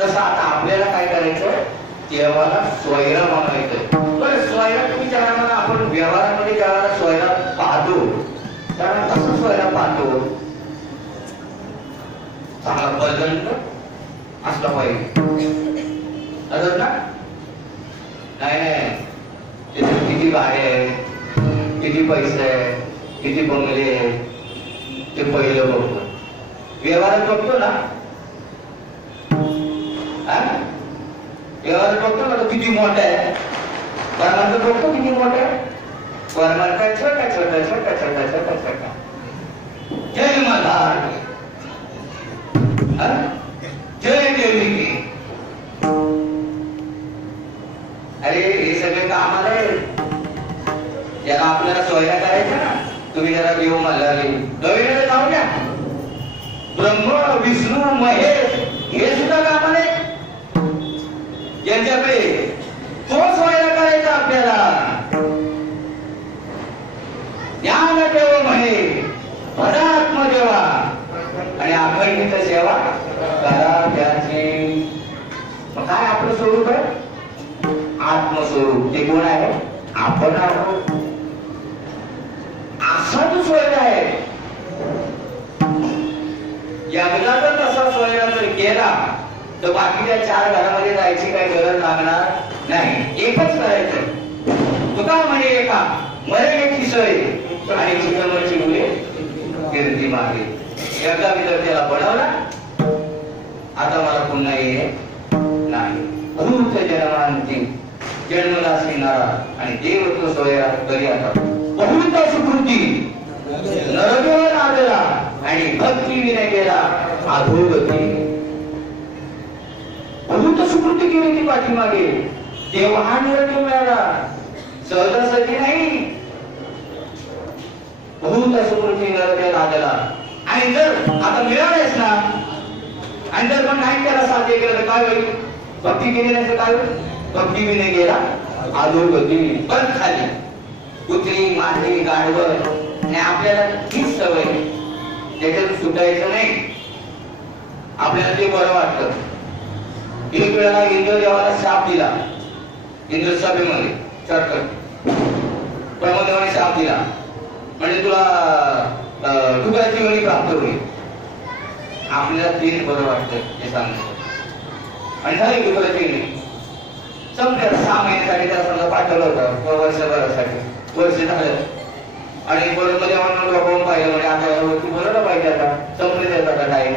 तसं आता आपल्याला काय करायचं? देवाला स्वैरा मागायचं. बरं, स्वैरा तुम्ही ज्या मला आपण व्यवहारामध्ये ज्याला स्वैरा पाहतो त्याला कसं स्वैरा पाहतो? चांगला बदल असला पाहिजे ना. नाही, तिथे किती गाड्या आहेत, किती पैसे आहे, किती बंगले आहे, ते पहिलं बघतो. व्यवहारात बघतो ना, बघतो ना किती मोठा आहे, परमार्थ बघतो किती मोठा आहे, परमार्थ छोटा छोटा छोटा छोटा छोटा छोटा जय मल्हार, जय देवी. अरे हे सगळे कामाला आहे, ज्याला आपल्याला सोयरा करायचं ना, तुम्ही जरा देव मल्हार दवेला जाऊ द्या. ब्रह्म विष्णू महेश हे सुद्धा कामाला आहे, ज्यांच्याकडे तो सोयरा करायचा आपल्याला. ज्ञान देव म्हणे पदात्म देवा आणि अखंडित सेवा करा त्याची. मग काय आपलं स्वरूप आहे? आत्मस्वरूप. ते कोण आहे? आपण आहोत. असा तो सोयरा आहे. एकदा जर तसा सोयरा जर केला तर बाकीच्या 4 घरामध्ये जायची काही गरज लागणार नाही. एकच करायचं. तुका म्हणे एका मरेची सोय आणि चिकनवरची मुले गिरती मागे. एकदा मी जर त्याला बनवला आता मला पुन्हा ये नाही. भूत जन्मांती जन्मदासी नारा आणि देवत्व सोयरा करी आता. बहुत सुकृती नरदेव आलेला आणि भक्ती विनय गेला अधोगती. बहुत सुकृती केली ती पाठीमागे. देव हा नरदेव मिळाला सहजासहजी नाही. बहुत सुकृती नरदेव आलेला आणि जर आता मिळालेच ना आणि जर पण नाही त्याला साध्य केलं तर काय होईल? भक्ती केली नाही तर काय होईल? भक्ती विनय गेला अधोगती. पण खाली कुत्री मांजरी गाढवं आणि आपल्याला हीच सवय त्याच्यातून सुटायचं नाही. आपल्याला ते बरं वाटतं. एक वेळेला इंद्रदेवाला शाप दिला. इंद्र सभेमध्ये चर्चा प्रमोदेवाने शाप दिला म्हणजे तुला तुकाची गणी प्राप्त होईल. आपल्याला तेच बरं वाटतं हे सांगतो आणि झाली तुकाची गणी संपल्या. 6 महिन्यासाठी त्याला समजा पाठवलं होतं वर्षभरासाठी. वर्ष झालं आणि बरोबर डोकावून पाहिलं म्हणजे आता बरोबर पाहिजे आता संपले त्याचा आता टाईम.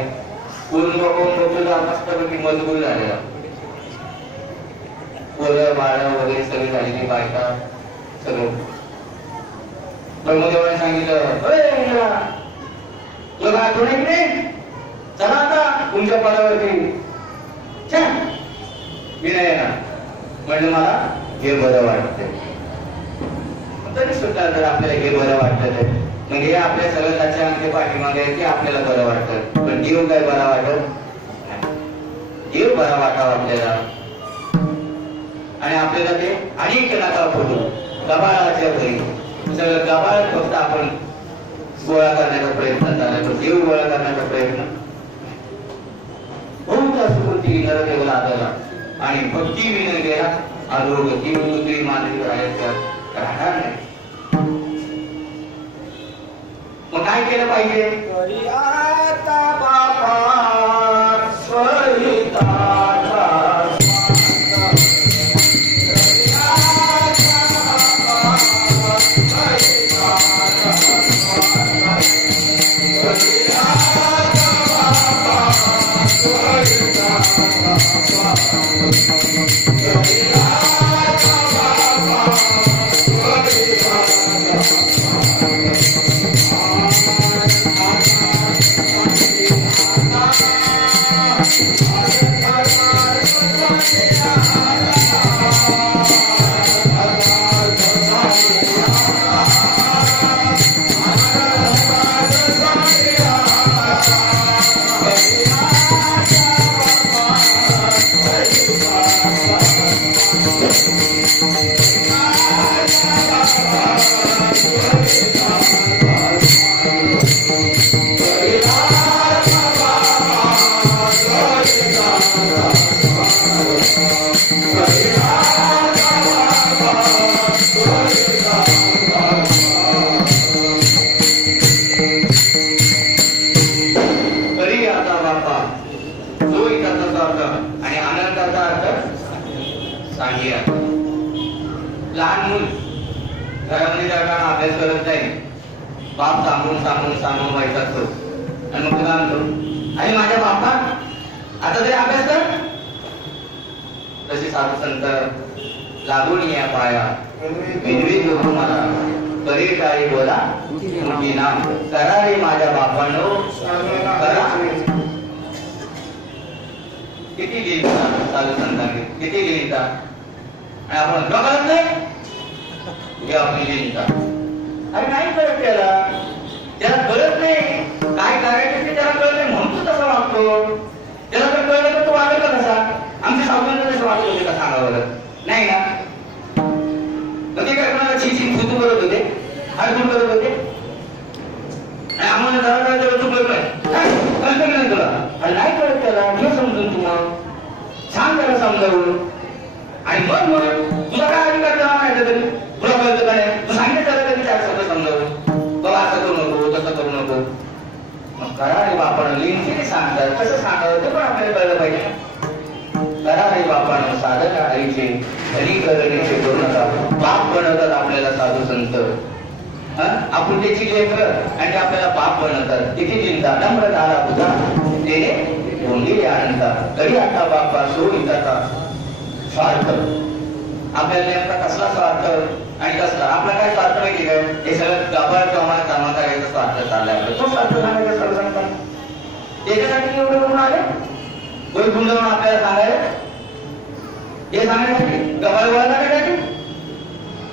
वरून डोकावून बघतो मस्तपैकी मजबूत झालेला. पोरं बाळं वगैरे सगळी झालेली बायका सगळं. ब्रह्मदेवाने सांगितलं तुला आठवण आहे की नाही? चला आता तुमच्या पदावरती विनय ना म्हणजे मला हे बरं वाटतं. तरी सुद्धा जर आपल्याला हे बरं वाटतं तर म्हणजे हे आपल्या सगळं त्याच्या आमच्या पाठीमागे आहे की आपल्याला बरं वाटतं. पण देव काय बरा वाटत? देव बरा वाटावा आपल्याला. आणि आपल्याला ते अनेक नका फोटो गबाळाच्या घरी सगळं गबाळ फक्त आपण गोळा करण्याचा प्रयत्न चालला. देव गोळा करण्याचा प्रयत्न बहुत सुकृती नरदेवाला आदरला आणि भक्ती विनय गेला अधोगती. कुत्री मांजरी राहणार नाही. मग काय केलं पाहिजे? लहान मूल घरामध्ये जाताना अभ्यास करत नाही. बाप सांगून व्हायचा असतो आणि मग तुला म्हणतो आणि माझ्या बापा आता तरी अभ्यास कर. तसे साधू संत लागून या पाया विनवीत होतो मला बरे काही बोला तुझी नाम करा रे माझ्या बापांनो करा. किती लिहितात साधू संतांनी, किती लिहितात आणि आपण कळत नाही हे आपली लिहितात. अरे नाही कळत त्याला कळत नाही काय करायचं ते त्याला कळत नाही म्हणून तो तसा वागतो. त्याला जर कळलं तर तो वागेल का कसा? आमच्या साधूंना तसं वागत होते का सांगा बरं? नाही ना. ते काय कोणाला छिछी फुतू करत होते, अडकून करत होते आणि आम्हाला जरा चुकत नाही कळतं की नाही तुला? आणि नाही कळत त्याला घे समजून तू मग छान त्याला समजावून आणि मग तुला काय अधिकार देवा माहिती तरी तुला कळतं का नाही? तू सांगितलं त्याला कधी त्या सगळं समजावून बाबा असं करू नको तसं करू नको. मग करा रे बापानं लिंक सांगतात कसं सांगावं ते पण आपल्याला कळलं पाहिजे. करा रे बापानं साधक आईचे घरी करण्याचे करू नका. पाप बनवतात आपल्याला साधू संत. आपण त्याची लेकर आणि ते आपल्याला पाप बनवतात. किती चिंता नम्र झाला तुझा ते भोंगीले आनंदा तरी आता बापा सोडीचा स्वार्थ. आपल्याला नेमका कसला स्वार्थ आणि कसला आपला काय स्वार्थ माहिती काय? हे सगळं गाभार प्रमाणात कामा करायचा स्वार्थ चाललाय. तो स्वार्थ सांगायचा सगळं सांगतात त्याच्यासाठी एवढं करून आले कोणी गुंडवून आपल्याला सांगायला हे सांगण्यासाठी गबाळ गोळा करण्यासाठी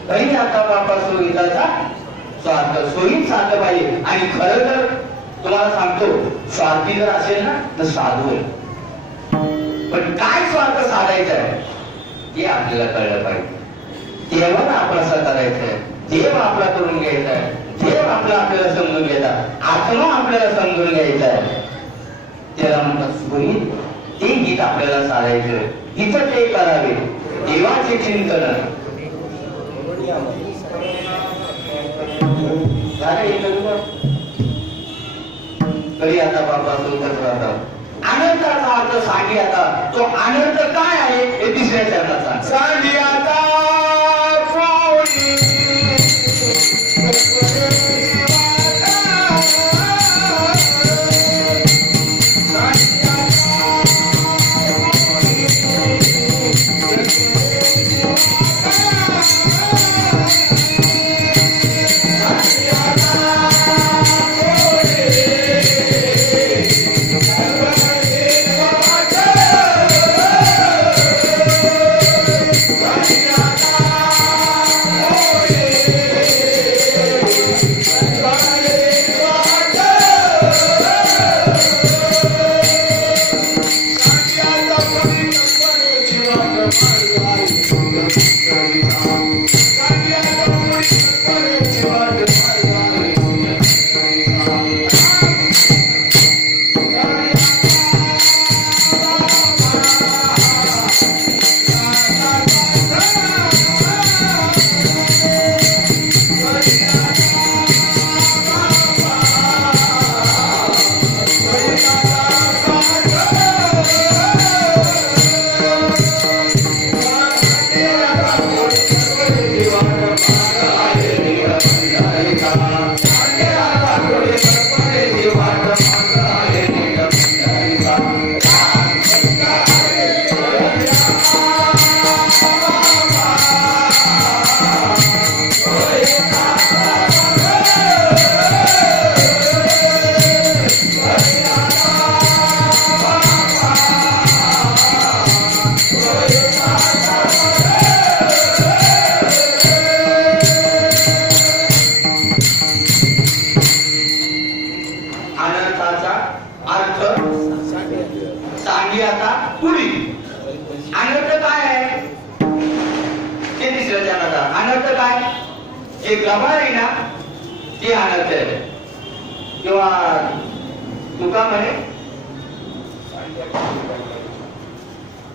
काही आता बापा सोयीचा स्वार्थ सोयीच साधलं पाहिजे. आणि खरं तर तुम्हाला सांगतो स्वार्थी जर असेल ना तर साधू आहे. पण काय स्वार्थ साधायचा आहे ते आपल्याला कळलं पाहिजे. देवाला आपला असं करायचंय, देव आपला करून घ्यायचा आहे, देव आपल्याला समजून घ्यायचा, आत्मा आपल्याला समजून घ्यायचा आहे. त्याला म्हणतात सोयी ते गीत आपल्याला साधायचं इथं ते करावे देवाचे चिंतन. कधी आता बाबा सोबत राहतात. आनंदाचा अर्थ सांगी आता तो आनंद काय आहे हे तिसऱ्या चरणात सांगी आता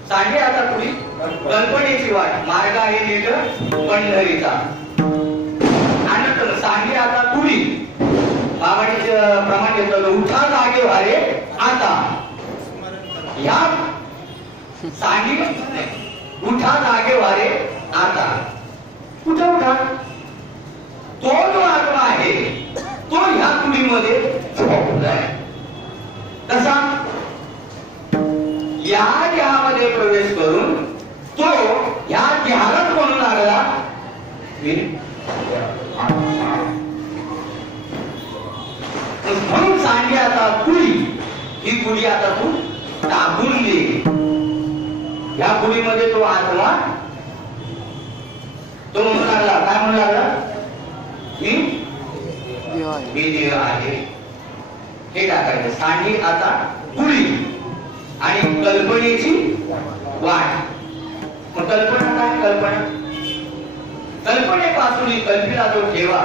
सांगे आता पुढी गणपतीची वाट मार्ग आहे नीट पंढरीचा. आणि सांगे आता पुढी बाबाडीचं प्रमाण घेतलं उठा जागे वारे आता या सांगी उठा जागे वारे आता. कुठं उठा? तो जो आत्मा आहे तो ह्या कुडीमध्ये झोपलाय. कसा? या देहामध्ये प्रवेश करून ही कुडी आता तू टाकून दे. या कुडीमध्ये तो आत्मा तो म्हणू लागला, काय म्हणू लागला? मी देव आहे. हे टाकायचं. सांडी आता कुडी आणि कल्पनेची वाट. मग कल्पना काय? कल्पनेपासून कल्पना तो ठेवा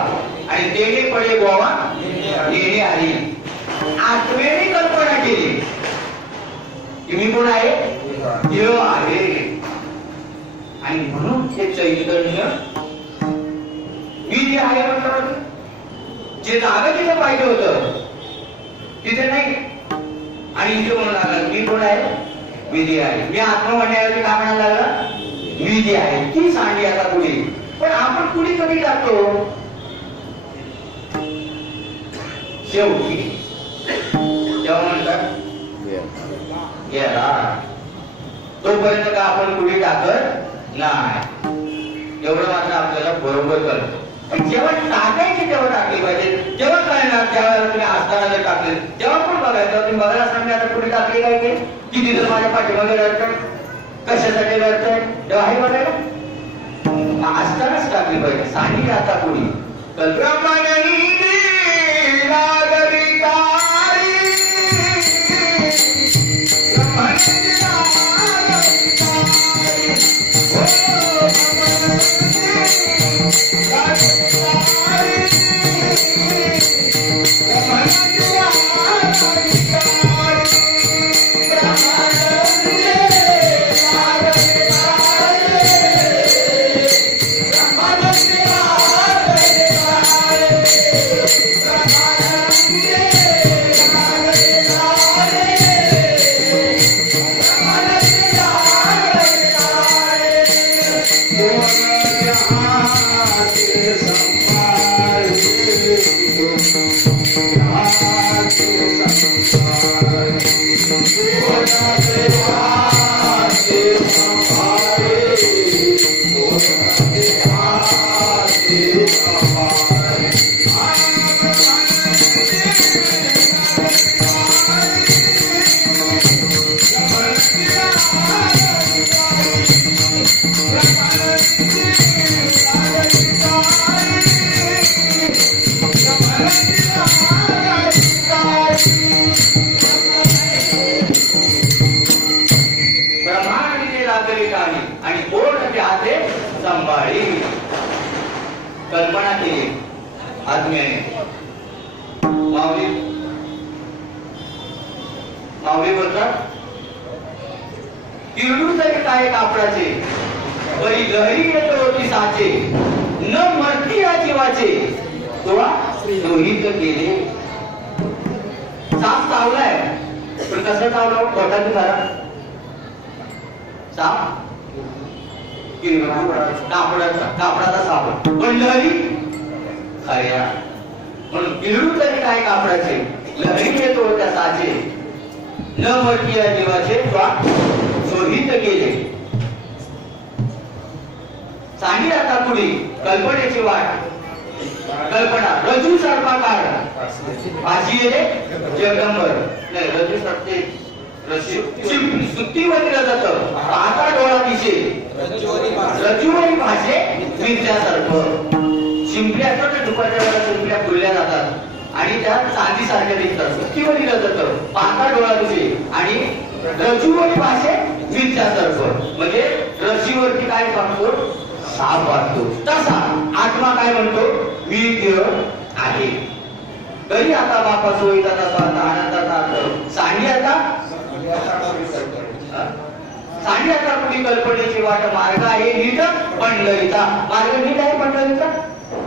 आणि देणे पडे गोवा येणे आली. आत्मेने कल्पना केली की मी कोण आहे? देव आहे. आणि म्हणून ते चैतन्य मी जे आहे म्हटलं, जे जागा तिथे पाहिजे होतं तिथे नाही. आणि इथे म्हणू लागला मी कोण आहे? मी जे आहे. मी आत्मा म्हणण्याऐवजी काय म्हणायला लागला? मी जे आहे. ती सांडी आता कुडी. पण आपण कुडी कधी टाकतो? शेवटी तेव्हा म्हणतात तोपर्यंत का आपण कुडी टाकत नाही. एवढं मात्र आपल्याला बरोबर कळतं. जेव्हा टाकायचे तेव्हा टाकली पाहिजे. जेव्हा कळणार त्यावेळेला तुम्ही असताना जर टाकले तेव्हा पण बघायचं. तुम्ही बघायला असताना आता कुठे टाकली काय की किती जर माझ्या पाठीमागे रडतंय, कशासाठी रडतंय तेव्हा हे बघायला असतानाच टाकली पाहिजे. सांडी आता कुणी आणि कोण हाते सांभाळी कल्पना केली आत्म्याने. माऊली बोलतात किरडू तरी काय कापडाचे, बरी लहरी येतो होती साचे, न मरती या जीवाचे तुला लोहित केले. साप चावलाय पण कसं चावला? पोटात झाला साप, कापडाचा साप पण लहरी खऱ्या. म्हणून किरडू तरी काय कापडाचे, लहरी येतो त्या साचे, न मरती या जीवाचे शोधित केले. सांगी आता पुढे कल्पनेची वाट. कल्पना रजू सर्पाकार फाशी येणे जगदंबर नाही. रजू सर्पे सुट्टीवरील जात पाहता डोळा दिसे, रजूवरी भाषे मिरच्या सर्प. शिंपल्या असतात दुपारच्या वेळेला शिंपल्या फुलल्या जातात आणि त्या चांदी सारख्या दिसतात. सुट्टीवरील जात पाहता डोळा दिसे आणि रजूवरी भाषे मिरच्या सर्प. म्हणजे रशीवरती काय पाहतो? साप वाटतो. तसा आत्मा काय म्हणतो? मी देव आहे. तरी आता बापा सोयीचा तसा आनंदाचा अर्थ. सांडी आता कुणी कल्पनेची वाट. मार्ग आहे नीट पंढरीचा. मार्ग नीट आहे पंढरीचा.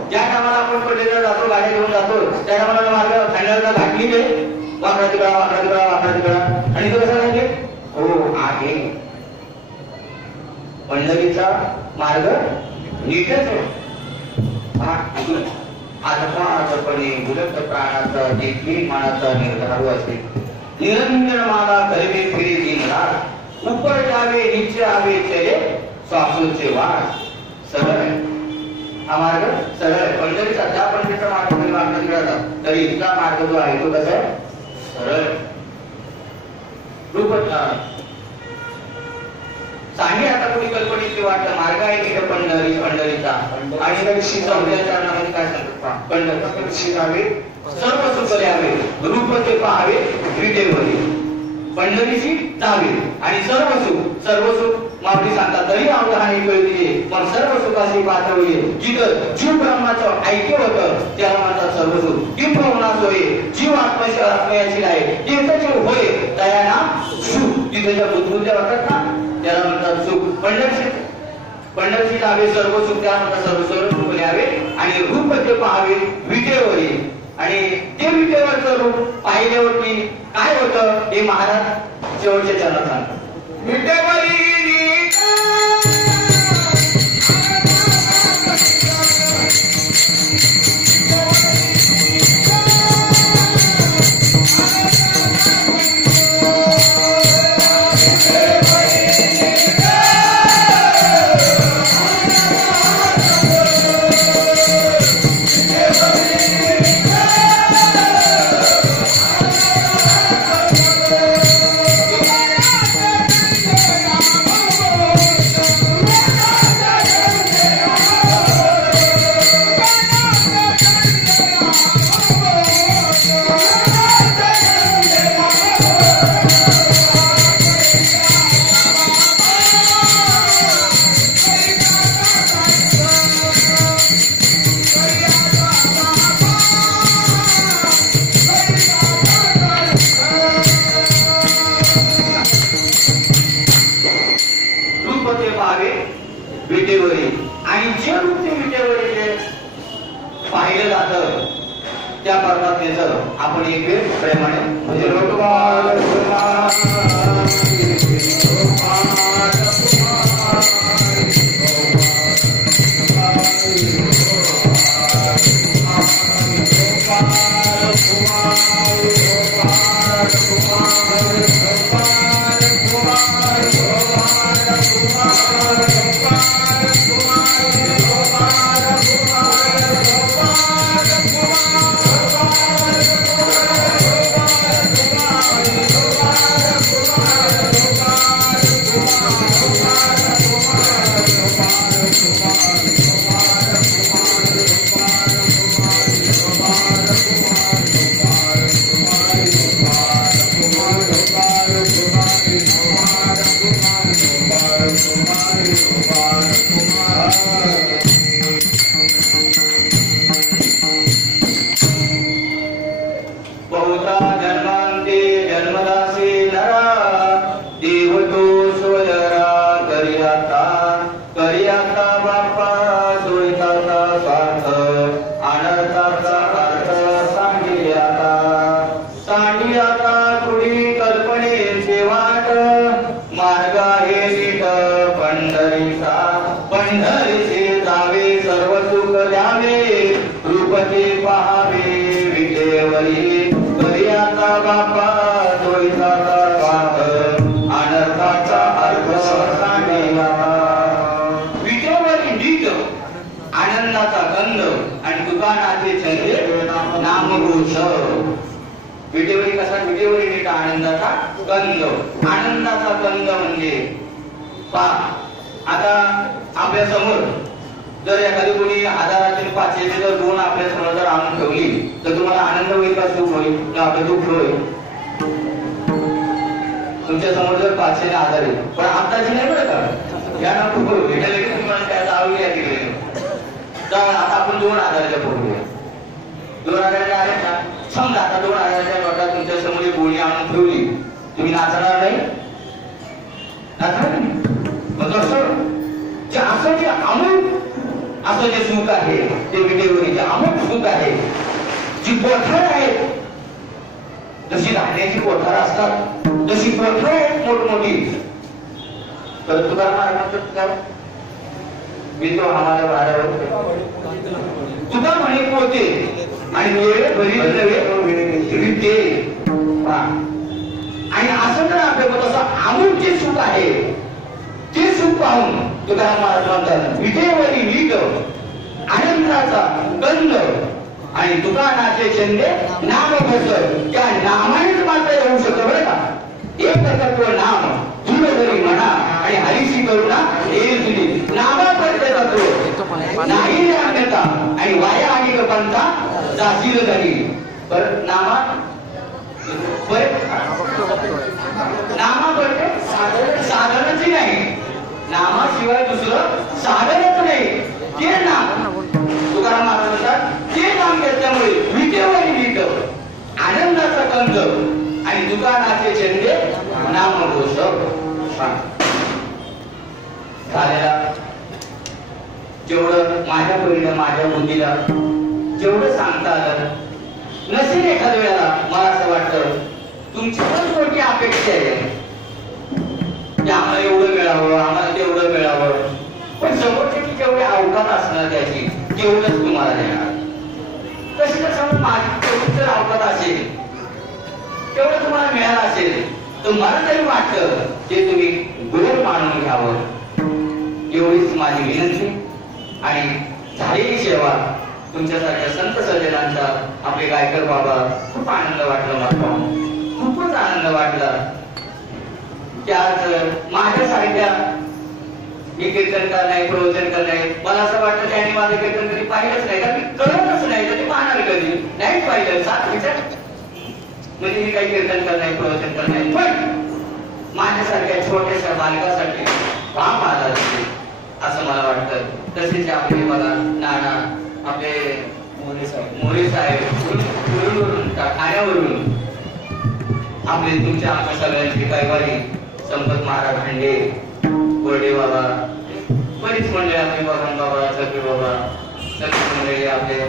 ज्या टायमाला आपण पंढरीला जातो, गाड्या घेऊन जातो, त्या टायमाला मार्ग खंडाला घातली नाही. वाकडा तिकडा वाकडा तिकडा वाकडा तिकडा. आणि तो कसा म्हणजे हो आहे. पंढरीचा मार्ग नीटच आहे. आत्मार्थपणे गुलत प्राणाचा देखील मनाचा निर्धारू असेल. निरंजन माला करवे फिरे दिनरात, उपर जावे नीचे आवे चले स्वासूचे वाट. सरळ आहे हा मार्ग, सरळ आहे. पंढरीचा त्या पंढरीचा मार्ग वाकडा तिकडा तरी इथला मार्ग जो आहे तो कसा आहे? सरळ. रूप सांगे आता कोणी कल्पनेची वाटतं मार्ग आहे की पंढरीचा आणि चौथ्या चरणामध्ये काय सांगतात पंढरीशी जावे सर्व सुख द्यावे रूप ते पाहावे विटेवरी पंढरीशी जावे आणि सर्व सुख माऊली सांगतात तरी अवधानी कळते पण सर्व सुखाची पातळी जिथं जीव ब्रह्माचं ऐक्य होतं त्याला म्हणतात सर्व सुख जीव ब्रह्माच होय जीव आत्मयाची आहे तीच जीव होय दयाना सुख तिथे ज्या बुद्धबुद्ध्या होतात ना त्याला म्हणतात सुख पंढरशी जावे सर्व सुख त्याला म्हणतात सर्व रूप न्यावे आणि रूप ते पाहावे विटेवरी आणि ते विटेवरचं रूप पाहिल्यावरती काय होतं हे महाराज शेवटच्या चरणात सांगतात विटेवरी आणि जे रूप ते विटेवरीचे पाहिलं जातं त्या परमात्म्याचं आपण एक वेळ प्रेमाने म्हणजे विटेवरी कसा विटेवरी नीट आनंदाचा कंद म्हणजे आता आपल्या समोर जर एखादी कोणी हजारातील 500 जर दोन आपल्या समोर जर आणून ठेवली तर तुम्हाला आनंद होईल का सुख होईल किंवा आपलं दुःख होईल तुमच्या समोर जर 500 ने 1000 आहे पण आताची नाही बरं का या ना खूप भेटायला की तुम्हाला काय आवडली आहे तिकडे तर आता आपण 2000च्या फोटो 2000च्या आहेत ना समजा आता 2000च्या नोटा तुमच्या समोर गोळी आणून ठेवली तुम्ही नाचणार नाही मग असं जे अमूल असं जे सुख आहे ते विटेवरीचे अमूल सुख आहे जी कोठार आहेत जशी धान्याची कोठार असतात जशी कोठार आहेत मोठमोठी तर तुला म्हणतात मी तो आम्हाला वाढावर तुला म्हणे पोते आणि वेळ घरी नव्हे आणि असं जर आपल्याकडे तसं अमूल जे सुख आहे ते सुख पाहून तुकाराम महाराज म्हणतात विटेवरी नीट आनंदाचा गंध आणि दुकानाचे छंदे नाम बसत त्या नामानेच मात्र येऊ शकतं बरं का एक तत्व नाम तुझ जरी म्हणा आणि हरीशी करुणा येईल तुझी नामा करते तत्व नाही अन्यथा आणि वाया आणि पंथा जाशील घरी पर नामा नामा करते साधनच नाही नामाशिवाय दुसरं साधनच नाही ते नाम तुकाराम महाराज म्हणतात ते नाम घेतल्यामुळे विटेवर विट आनंदाचा कंद आणि दुकानाचे चंदे नामघोष झालेला जेवढं माझ्या परीनं माझ्या बुद्धीला जेवढं सांगता आलं नसेल एखाद्या वेळेला मला असं वाटतं तुमची पण मोठी अपेक्षा आहे की आम्हाला एवढं मिळावं आम्हाला तेवढं मिळावं पण समोरची जेवढी अवकात असणार त्याची तेवढंच तुम्हाला देणार तशी जर समज माझी तेवढी जर अवकात असेल तेवढं तुम्हाला मिळालं असेल तर मला तरी वाटतं ते तुम्ही गोड मानून घ्यावं एवढीच माझी विनंती आणि झालेली सेवा तुमच्यासारख्या संत सज्जनांचा आपले गायकर बाबा खूप आनंद वाटला मला खूपच आनंद वाटला की आज माझ्यासारख्या मी कीर्तन करणार प्रवचन करणार मला असं वाटतं त्यांनी माझं कीर्तन कधी पाहिलंच नाही कारण मी कळतच नाही तर ते पाहणार कधी नाहीच पाहिलं सात विचार म्हणजे मी काही कीर्तन करणार प्रवचन करणार पण माझ्यासारख्या छोट्याशा बालकासाठी पाप आला असं मला वाटतं तसेच आपले बघा नाना आपले मोरे साहेब ठाण्यावरून आपले तुमच्या आमच्या सगळ्यांची कैवारी संपत महाराज भांडे गोरडे बाबा बरीच मंडळी आपले बघन बाबा सगळे बाबा सगळी मंडळी आपले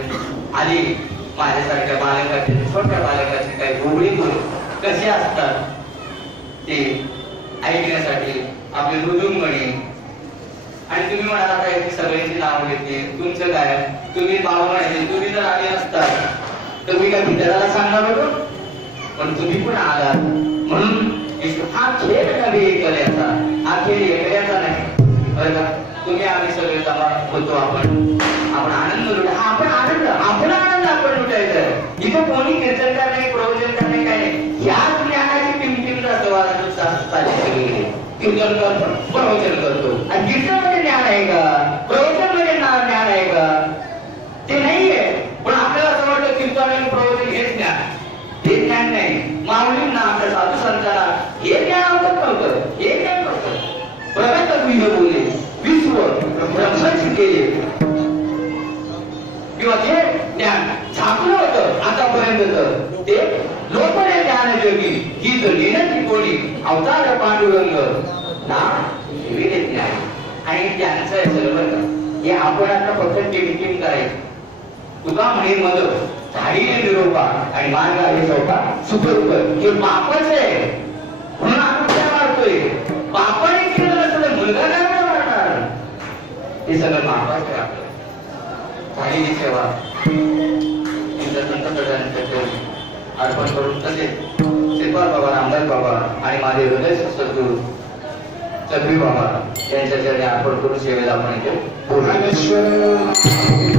आली माझ्यासारख्या बालकाचे छोट्या बालकाचे काही गोबडी कसे असतात ते ऐकण्यासाठी आपले मृदुंगणी आणि तुम्ही म्हणाला आता याची सगळ्यांची नावं घेतली तुमचं काय तुम्ही बाबा म्हणायचे तुम्ही जर आले असतात तर मी काय भितराला सांगणार होतो पण तुम्ही पण आलात म्हणून हा खेळ नव्हे एकल्याचा हा खेळ एकल्याचा नाही बरं का तुम्ही आम्ही सगळे जमा होतो आपण आनंद लुटा हा आपण आनंद आपण लुटायचा जिथे कोणी कीर्तन करणे प्रवचन करणे काय नाही या ज्ञानाची टिमटिम चालली सगळी कीर्तन करतो प्रवचन करतो आणि कीर्तन मध्ये ज्ञान आहे का प्रवचन मध्ये ज्ञान आहे का ते नाहीये पण आपल्याला असं वाटतं कीर्तन आणि प्रवचन हेच ज्ञान हे ज्ञान नाही माऊलींना आपल्या साधू संतांना हे ज्ञान आवडत नव्हतं हे ज्ञान नव्हतं प्रगत गुह्य बोलले विश्व ब्रह्मच केले किंवा ते ज्ञान झाकलं होतं आतापर्यंत ते लोकने ज्ञान जोगी ही तर लिहिण्याची कोणी अवतार पांडुरंग ना विवेक ज्ञान आणि त्यांचं आहे सगळं हे आपण आता फक्त टिमटिम करायचं तुका म्हणे मग झाडीने निरोपा आणि मार्ग आहे चौका सुखरूप हे पापच आहे म्हणून आपण काय मारतोय पापाने केलं असं मुलगा काय मारणार हे सगळं पापाच आहे आपलं झालेली सेवा तुमच्या संत सगळ्यांच्या अर्पण करून तसेच श्रीपाद बाबा रामदास बाबा आणि माझे हृदय सद्गुरू चक्री बाबा यांच्या चरणी अर्पण करून सेवेला आपण इथे पूर्ण